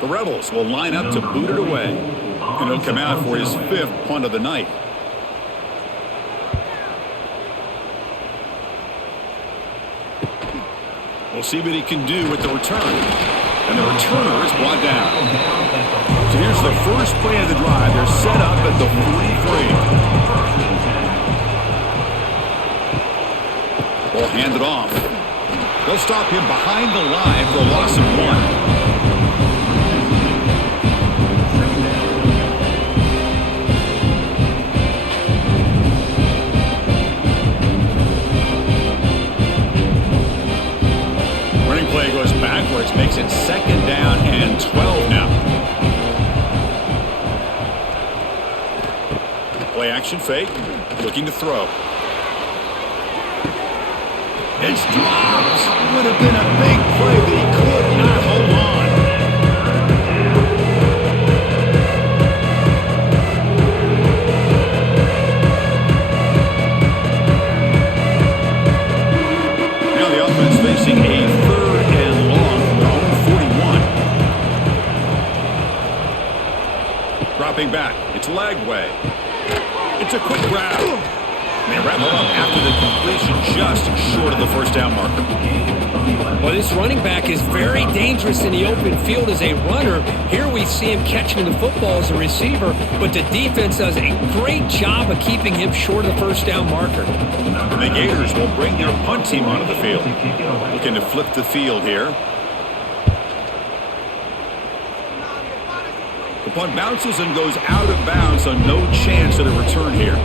The Rebels will line up to boot it away. And he'll come out for his 5th punt of the night. We'll see what he can do with the return. And the returner is brought down. So here's the first play of the drive. They're set up at the 43. Ball handed off. They'll stop him behind the line for a loss of 1. Play goes backwards, makes it 2nd down and 12 now. Play action fake, looking to throw. It's dropped. Would have been a big play, but he could not hold on. Now the offense facing a 3rd and long from their own 41. Dropping back. It's Lagway. It's a quick grab. They wrap it up after the completion just short of the 1st down marker. Well, this running back is very dangerous in the open field as a runner. Here we see him catching the football as a receiver, but the defense does a great job of keeping him short of the 1st down marker. And the Gators will bring their punt team onto the field. Looking to flip the field here. The punt bounces and goes out of bounds, so no chance at a return here.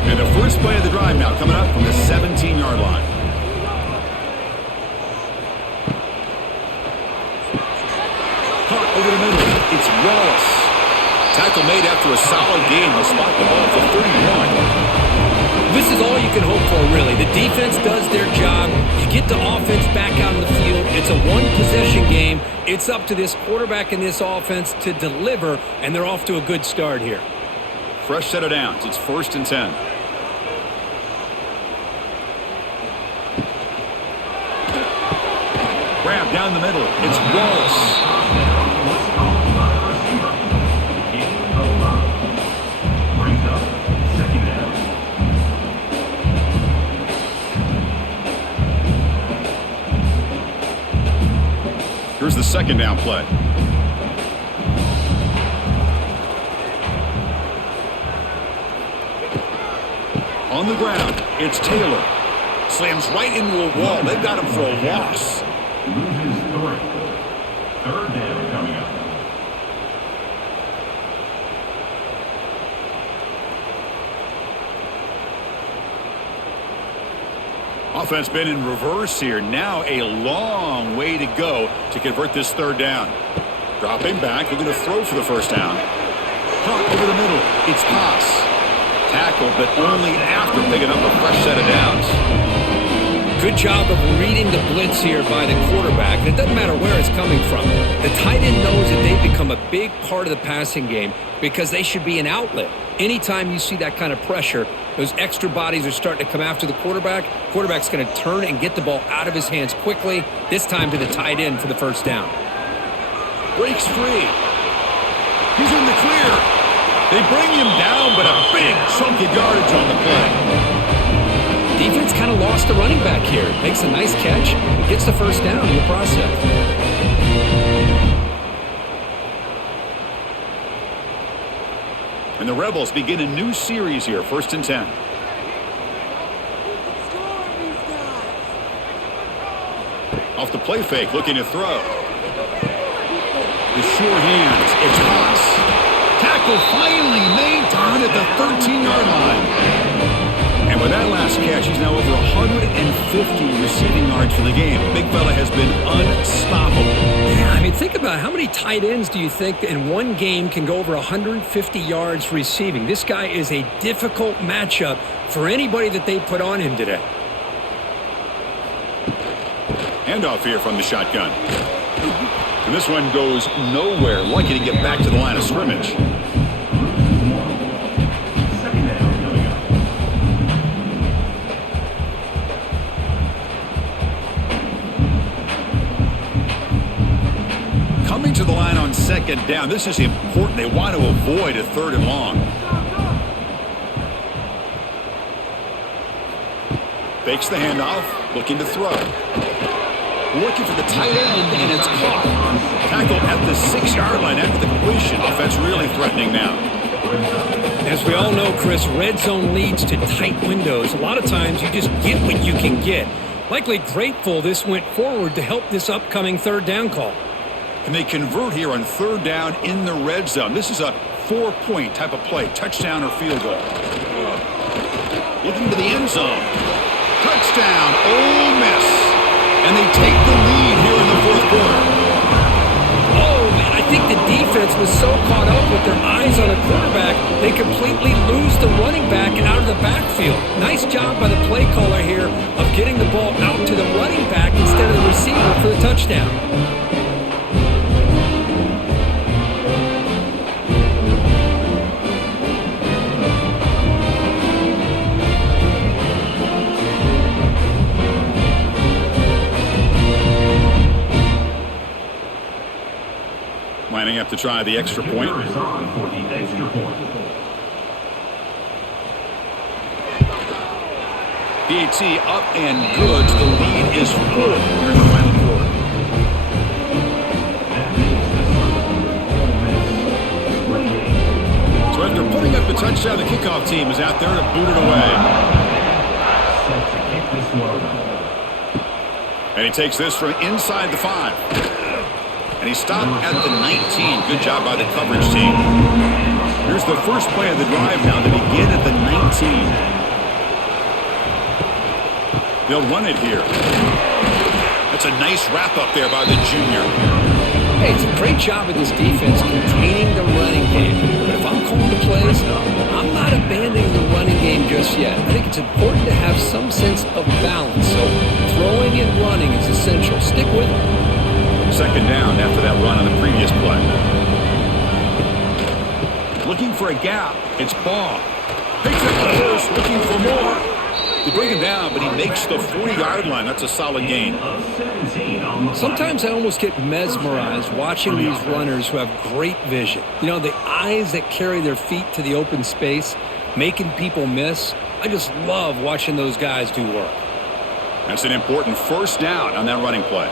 And the first play of the drive now coming up from the 17-yard line. Caught over the middle. It's Wallace. Tackle made after a solid game. They'll spot the ball for 31. This is all you can hope for, really. The defense does their job. You get the offense back out on the field. It's a one-possession game. It's up to this quarterback and this offense to deliver, and they're off to a good start here. Fresh set of downs. It's 1st and 10. Grab down the middle. It's Wallace. Here's the 2nd down play. On the ground, it's Taylor. Slams right into a wall. They've got him for a loss. Loses 3. 3rd down coming up. Offense been in reverse here. Now a long way to go to convert this 3rd down. Dropping back. They're going to throw for the 1st down. Caught over the middle. It's Haas. Tackled, but only after picking up a fresh set of downs. Good job of reading the blitz here by the quarterback. It doesn't matter where it's coming from. The tight end knows that they've become become a big part of the passing game because they should be an outlet. Anytime you see that kind of pressure, those extra bodies are starting to come after the quarterback. Quarterback's going to turn and get the ball out of his hands quickly, this time to the tight end for the first down. Breaks free. He's in the clear. They bring him down, but a big chunk of yardage on the play. Defense kind of lost the running back here. Makes a nice catch and gets the first down in the process. And the Rebels begin a new series here, 1st and 10. Off the play fake, looking to throw. The sure hands, it's Haas. Tackle finally made at the 13-yard line. And with that last catch, he's now over 150 receiving yards for the game. Big fella has been unstoppable. Yeah, I mean, think about how many tight ends do you think in one game can go over 150 yards receiving? This guy is a difficult matchup for anybody that they put on him today. Handoff here from the shotgun. And this one goes nowhere. Lucky to get back to the line of scrimmage. Coming to the line on 2nd down. This is important. They want to avoid a 3rd and long. Fakes the handoff. Looking to throw. Looking for the tight end, and it's caught. Tackle at the 6-yard line after the completion. Offense really threatening now. As we all know, Chris, red zone leads to tight windows. A lot of times you just get what you can get. Likely grateful this went forward to help this upcoming 3rd down call. And they convert here on 3rd down in the red zone. This is a 4-point type of play, touchdown or field goal. Looking to the end zone. Touchdown, Ole Miss. And they take the lead here in the 4th quarter. Oh, man, I think the defense was so caught up with their eyes on the quarterback, they completely lose the running back and out of the backfield. Nice job by the play caller here of getting the ball out to the running back instead of the receiver for the touchdown. Lining up to try the extra point. PAT up and good. The lead is 4 here in the final quarter. So after putting up the touchdown, the kickoff team is out there to boot it away. And he takes this from inside the 5. And he stopped at the 19. Good job by the coverage team. Here's the first play of the drive now. They begin at the 19. They'll run it here. That's a nice wrap up there by the junior. Hey, it's a great job of this defense containing the running game. But if I'm calling the plays, I'm not abandoning the running game just yet. I think it's important to have some sense of balance. So throwing and running is essential. Stick with it. 2nd down after that run on the previous play. Looking for a gap. It's Baugh. Picks it close, looking for more. They bring him down, but he makes the 40-yard line. That's a solid gain. Sometimes I almost get mesmerized watching these runners who have great vision. You know, the eyes that carry their feet to the open space, making people miss. I just love watching those guys do work. That's an important 1st down on that running play.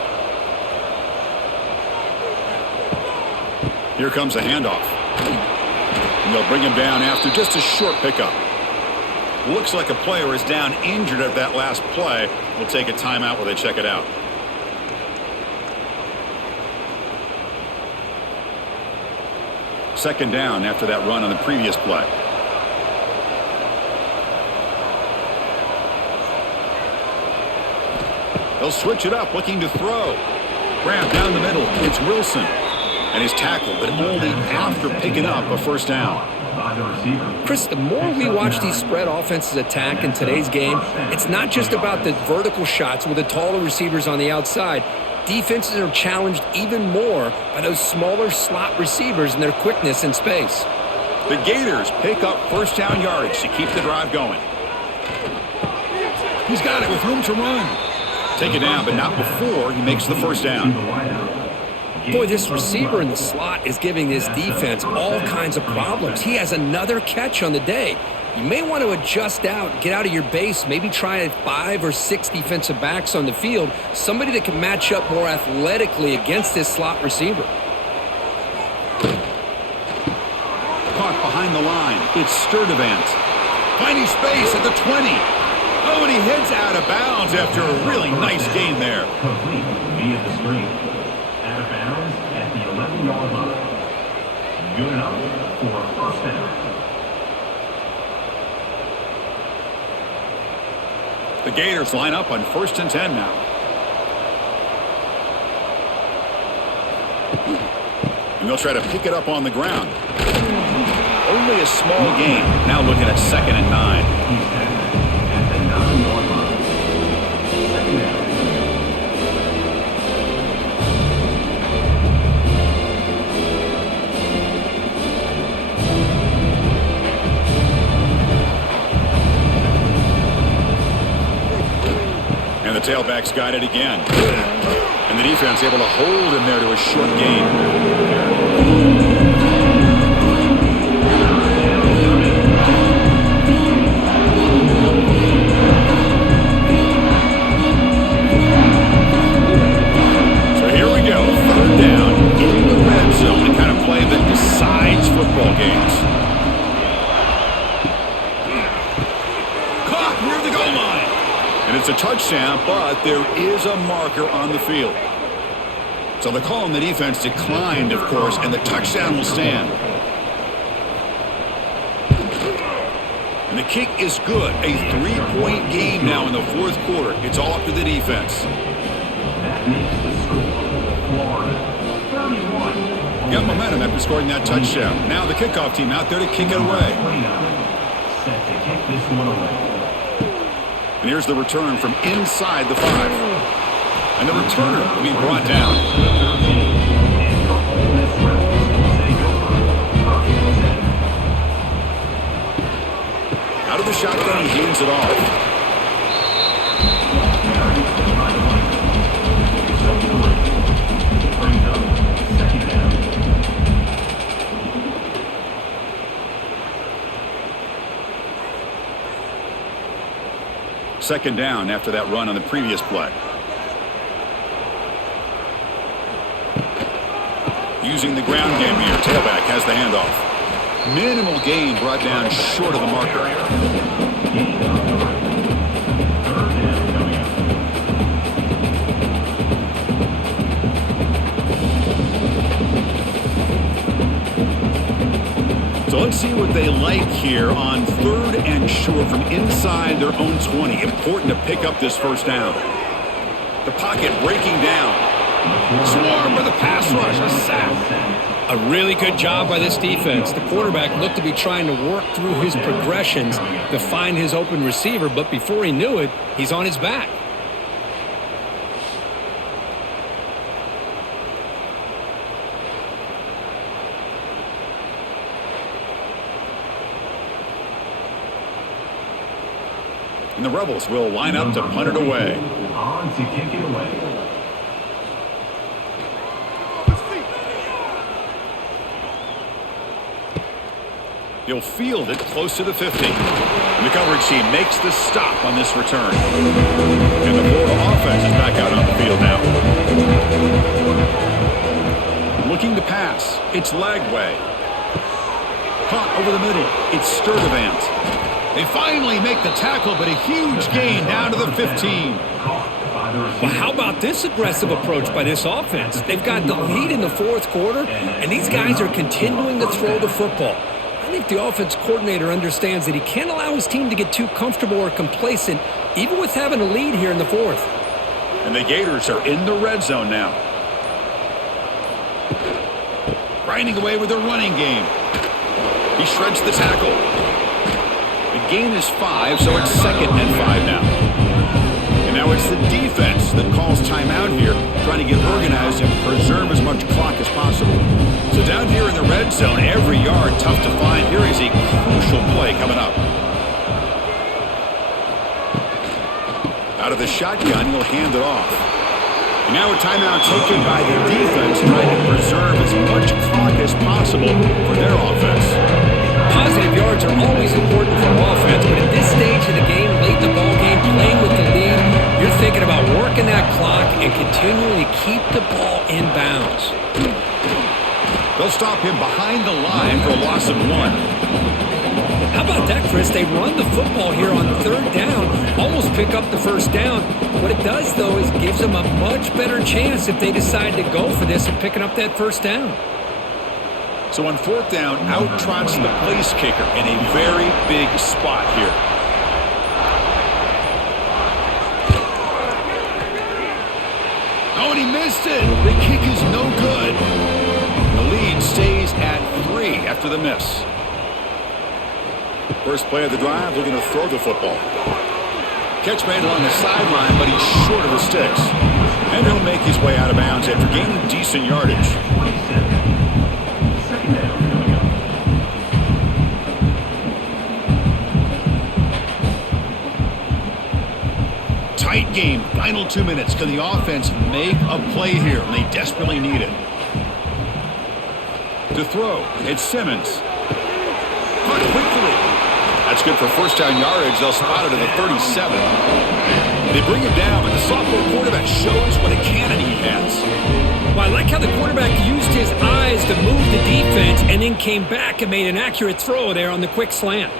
Here comes a handoff. And they'll bring him down after just a short pickup. Looks like a player is down injured at that last play. We'll take a timeout while they check it out. Second down after that run on the previous play. They'll switch it up, looking to throw. Grab down the middle. It's Wilson. And he's tackled, but only after picking up a 1st down. Chris, the more we watch these spread offenses attack in today's game, it's not just about the vertical shots with the taller receivers on the outside. defenses are challenged even more by those smaller slot receivers and their quickness in space. The Gators pick up first down yardage to keep the drive going. He's got it with room to run. Take it down, but not before he makes the first down. Boy, this receiver in the slot is giving this defense all kinds of problems. He has another catch on the day. You may want to adjust out, get out of your base, maybe try 5 or 6 defensive backs on the field, somebody that can match up more athletically against this slot receiver. Caught behind the line. It's Sturdivant. Finding space at the 20. Oh, and he heads out of bounds after a really nice gain there. Complete via the screen. Out of bounds at the 11-yard line. Good enough for a first down. The Gators line up on 1st and 10 now. And they'll try to pick it up on the ground. Only a small gain. Now looking at 2nd and 9. He's tackled at the 9-yard line. Second down. And the tailback's got it again. And the defense able to hold him there to a short gain. So here we go. 3rd down in the red zone. The kind of play that decides football games. Caught near the goal line. And it's a touchdown, but there is a marker on the field. So the call on the defense declined, of course, and the touchdown will stand. And the kick is good. A 3-point game now in the 4th quarter. It's all up to the defense. That makes the score Florida 31. Got momentum after scoring that touchdown. Now the kickoff team out there to kick it away. 29. Set to kick this one away. And here's the return from inside the 5. And the returner will be brought down. Out of the shotgun, he hands it off. Brings up 2nd down. Second down after that run on the previous play. Using the ground game here. Tailback has the handoff. Minimal gain brought down short of the marker. So let's see what they like here on 3rd and short from inside their own 20. Important to pick up this first down. The pocket breaking down. Swarmed by the pass rush. A sack. A really good job by this defense. The quarterback looked to be trying to work through his progressions to find his open receiver, but before he knew it, he's on his back. And the Rebels will line up to punt it away. On to kick it away. He'll field it close to the 50. And the coverage team makes the stop on this return. And the Florida offense is back out on the field now. Looking to pass. It's Lagway. Caught over the middle. It's Sturdivant. They finally make the tackle, but a huge gain down to the 15. Well, how about this aggressive approach by this offense? They've got the lead in the 4th quarter, and these guys are continuing to throw the football. I think the offense coordinator understands that he can't allow his team to get too comfortable or complacent, even with having a lead here in the 4th. And the Gators are in the red zone now. Grinding away with their running game. He shreds the tackle. The gain is 5, so it's 2nd and 5 now. And Now it's the defense that calls timeout here, trying to get organized and preserve as much clock as possible. So down here in the red zone, every yard tough to find. Here is a crucial play coming up. Out of the shotgun, he'll hand it off. And now a timeout taken by the defense, trying to preserve as much clock as possible for their offense. Positive yards are always important for offense, but at this stage of the game, late in the ball game, playing with the lead, you're thinking about working that clock and continuing to keep the ball in bounds. They'll stop him behind the line for a loss of 1. How about that, Chris? They run the football here on third down, almost pick up the first down. What it does, though, is it gives them a much better chance if they decide to go for this and picking up that first down. So on fourth down, out trots the place kicker in a very big spot here. Oh, and he missed it. The kick is no good. The lead stays at 3 after the miss. First play of the drive, looking to throw the football. Catch made along the sideline, but he's short of the sticks. And he'll make his way out of bounds after gaining decent yardage. Second down coming up. Tight game, final 2 minutes. Can the offense make a play here? They desperately need it. To throw, it's Simmons. Caught quickly. That's good for first down yardage. They'll spot it at the 37. They bring him down, but the sophomore quarterback shows what a cannon he has. Well, I like how the quarterback used his eyes to move the defense and then came back and made an accurate throw there on the quick slant.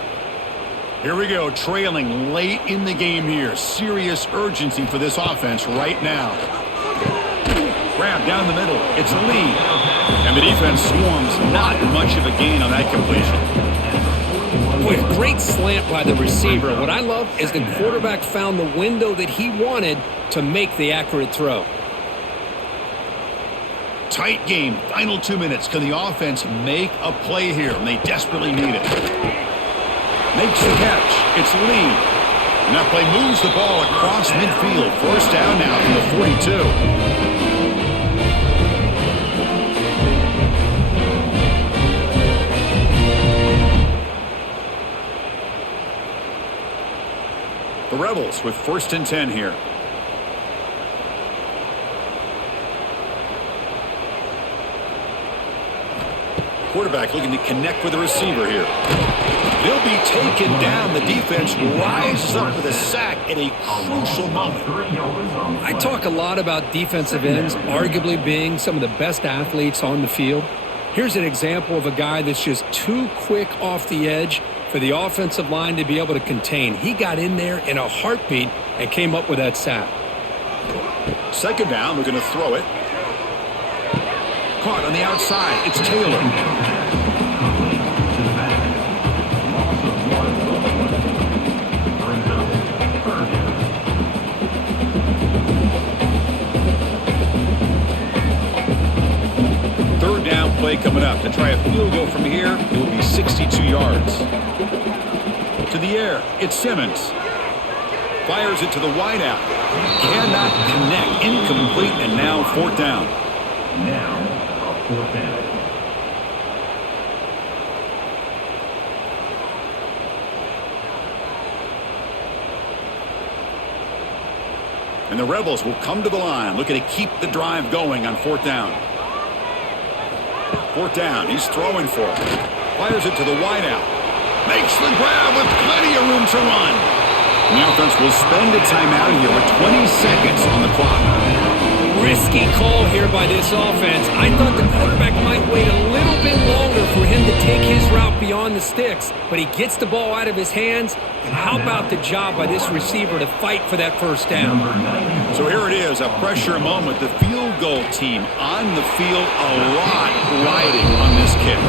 Here we go, trailing late in the game here. Serious urgency for this offense right now. Grab down the middle. It's Lee. And the defense swarms. Not much of a gain on that completion. Boy, a great slant by the receiver. What I love is the quarterback found the window that he wanted to make the accurate throw. Tight game, final 2 minutes. Can the offense make a play here? And they desperately need it. Makes the catch. It's Lee. And that play moves the ball across midfield. First down now from the 42. The Rebels with 1st and 10 here. Quarterback looking to connect with the receiver here. They'll be taken down. The defense rises up with a sack at a crucial moment. I talk a lot about defensive ends arguably being some of the best athletes on the field. Here's an example of a guy that's just too quick off the edge for the offensive line to be able to contain. He got in there in a heartbeat and came up with that sack. Second down, we're going to throw it. Caught on the outside. It's Taylor. Third down play coming up. To try a field goal from here, it will be 62 yards. To the air, it's Simmons. Fires it to the wideout. Cannot connect. Incomplete, and now fourth down. Now, a fourth down. And the Rebels will come to the line, looking to keep the drive going on fourth down. Fourth down, he's throwing for it. Fires it to the wideout. Makes the grab with plenty of room to run. And the offense will spend a timeout here with 20 seconds on the clock. Risky call here by this offense. I thought the quarterback might wait a little bit longer for him to take his route beyond the sticks, but he gets the ball out of his hands. And how about the job by this receiver to fight for that first down? So here it is, a pressure moment. The field goal team on the field, a lot riding on this kick.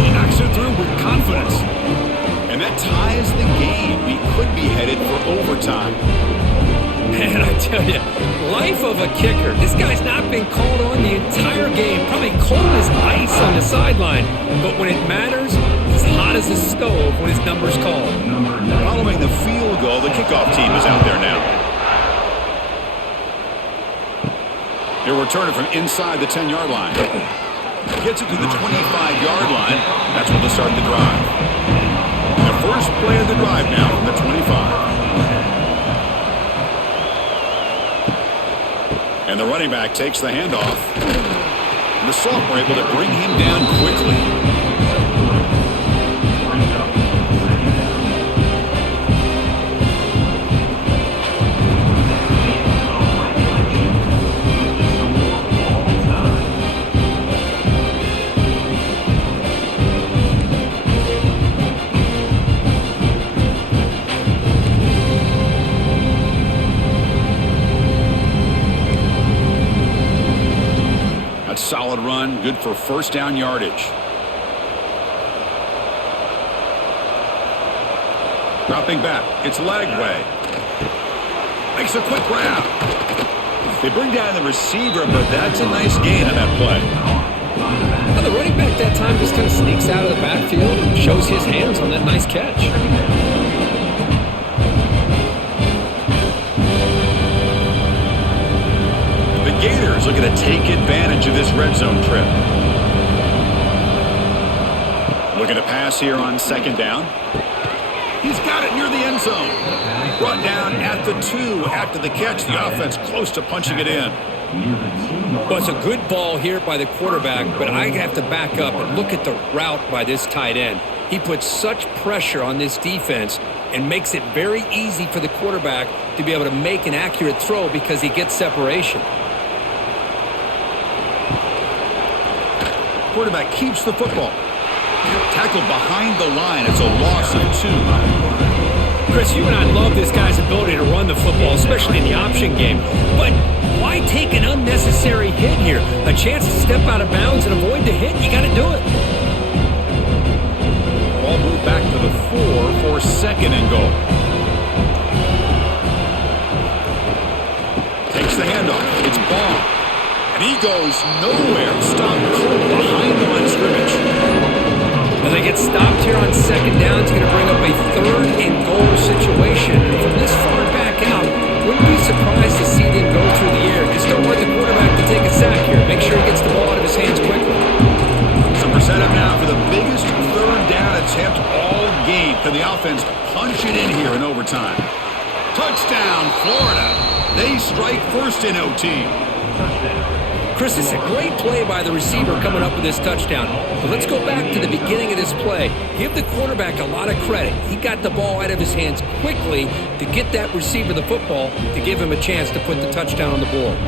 He knocks it through with confidence. And that ties the game. We could be headed for overtime. Man, I tell you, life of a kicker. This guy's not been called on the entire game. Probably cold as ice on the sideline. But when it matters, he's hot as a stove when his number's called. Following the field goal, the kickoff team is out there now. He'll return it from inside the 10-yard line. Gets it to the 25-yard line. That's where they'll start the drive. The first play of the drive now from the 25. And the running back takes the handoff. And the sophomore able to bring him down quickly. Solid run, good for first down yardage. Dropping back, it's Lagway. Makes a quick grab. They bring down the receiver, but that's a nice gain on that play. Now the running back that time just kind of sneaks out of the backfield and shows his hands on that nice catch. Gators looking to take advantage of this red zone trip. Looking to pass here on second down. He's got it near the end zone. Brought down at the 2 after the catch. The offense close to punching it in. Well, it's a good ball here by the quarterback, but I have to back up and look at the route by this tight end. He puts such pressure on this defense and makes it very easy for the quarterback to be able to make an accurate throw because he gets separation. Quarterback keeps the football. Tackled behind the line. It's a loss of 2. Chris, you and I love this guy's ability to run the football, especially in the option game. But why take an unnecessary hit here? A chance to step out of bounds and avoid the hit? You got to do it. Ball moved back to the 4 for second and goal. Takes the handoff. It's Ball. And he goes nowhere. Stopped cold behind the line of scrimmage. As they get stopped here on second down, it's going to bring up a third and goal situation. And from this far back out, wouldn't be surprised to see them go through the air. Just don't want the quarterback to take a sack here. Make sure he gets the ball out of his hands quickly. So we're set up now for the biggest third down attempt all game. Can the offense punch it in here in overtime? Touchdown, Florida. They strike first in OT. Chris, it's a great play by the receiver coming up with this touchdown. But let's go back to the beginning of this play. Give the quarterback a lot of credit. He got the ball out of his hands quickly to get that receiver the football to give him a chance to put the touchdown on the board.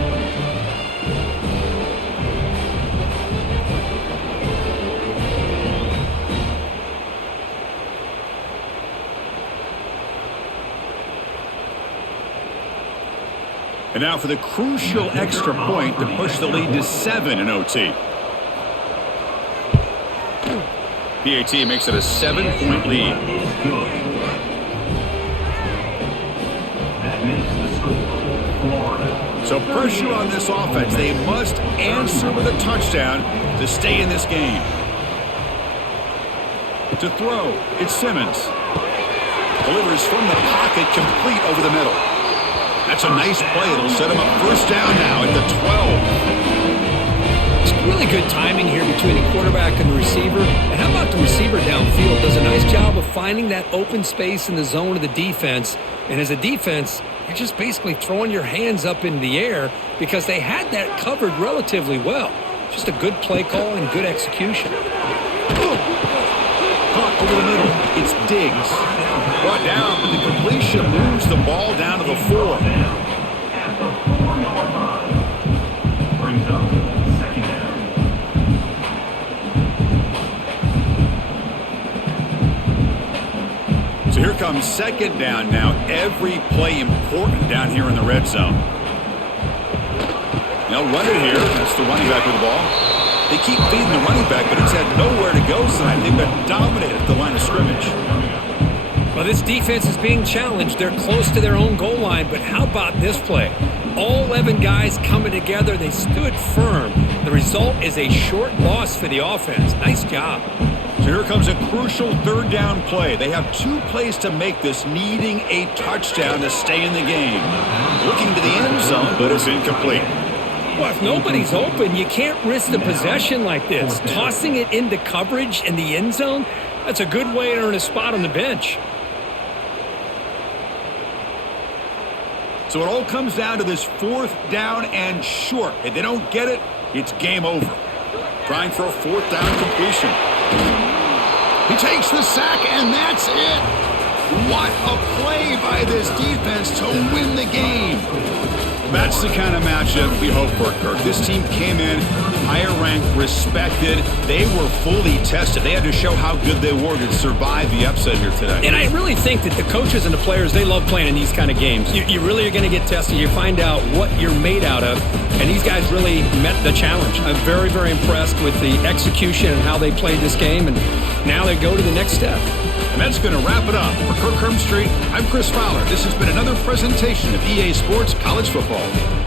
And now for the crucial extra point to push the lead to 7 in OT. PAT makes it a 7-point lead. So pressure on this offense. They must answer with a touchdown to stay in this game. To throw, it's Simmons. Delivers from the pocket, complete over the middle. That's a nice play. It'll set him up first down now at the 12. It's really good timing here between the quarterback and the receiver. And how about the receiver downfield? Does a nice job of finding that open space in the zone of the defense. And as a defense, you're just basically throwing your hands up in the air because they had that covered relatively well. Just a good play call and good execution. Caught over the middle. It's Diggs. Brought down, but the completion moves the ball down to the 4. Brings up second down. So here comes second down now. Every play important down here in the red zone. They'll run it here. That's the running back with the ball. They keep feeding the running back, but it's had nowhere to go tonight. They've been dominated at the line of scrimmage. Well, this defense is being challenged. They're close to their own goal line, but how about this play? All 11 guys coming together. They stood firm. The result is a short loss for the offense. Nice job. So here comes a crucial third down play. They have 2 plays to make this, needing a touchdown to stay in the game. Looking to the end zone, but it's incomplete. Well, if nobody's open, you can't risk the possession like this. Tossing it into coverage in the end zone, that's a good way to earn a spot on the bench. So it all comes down to this 4th down and short. If they don't get it, it's game over. Trying for a 4th down completion. He takes the sack, and that's it. What a play by this defense to win the game. That's the kind of matchup we hope for, Kirk. This team came in higher ranked, respected. They were fully tested. They had to show how good they were to survive the upset here today. And I really think that the coaches and the players, they love playing in these kind of games. You really are going to get tested. You find out what you're made out of. And these guys really met the challenge. I'm very, very impressed with the execution and how they played this game. And now they go to the next step. And that's going to wrap it up. For Kirk Street, I'm Chris Fowler. This has been another presentation of EA Sports College Football.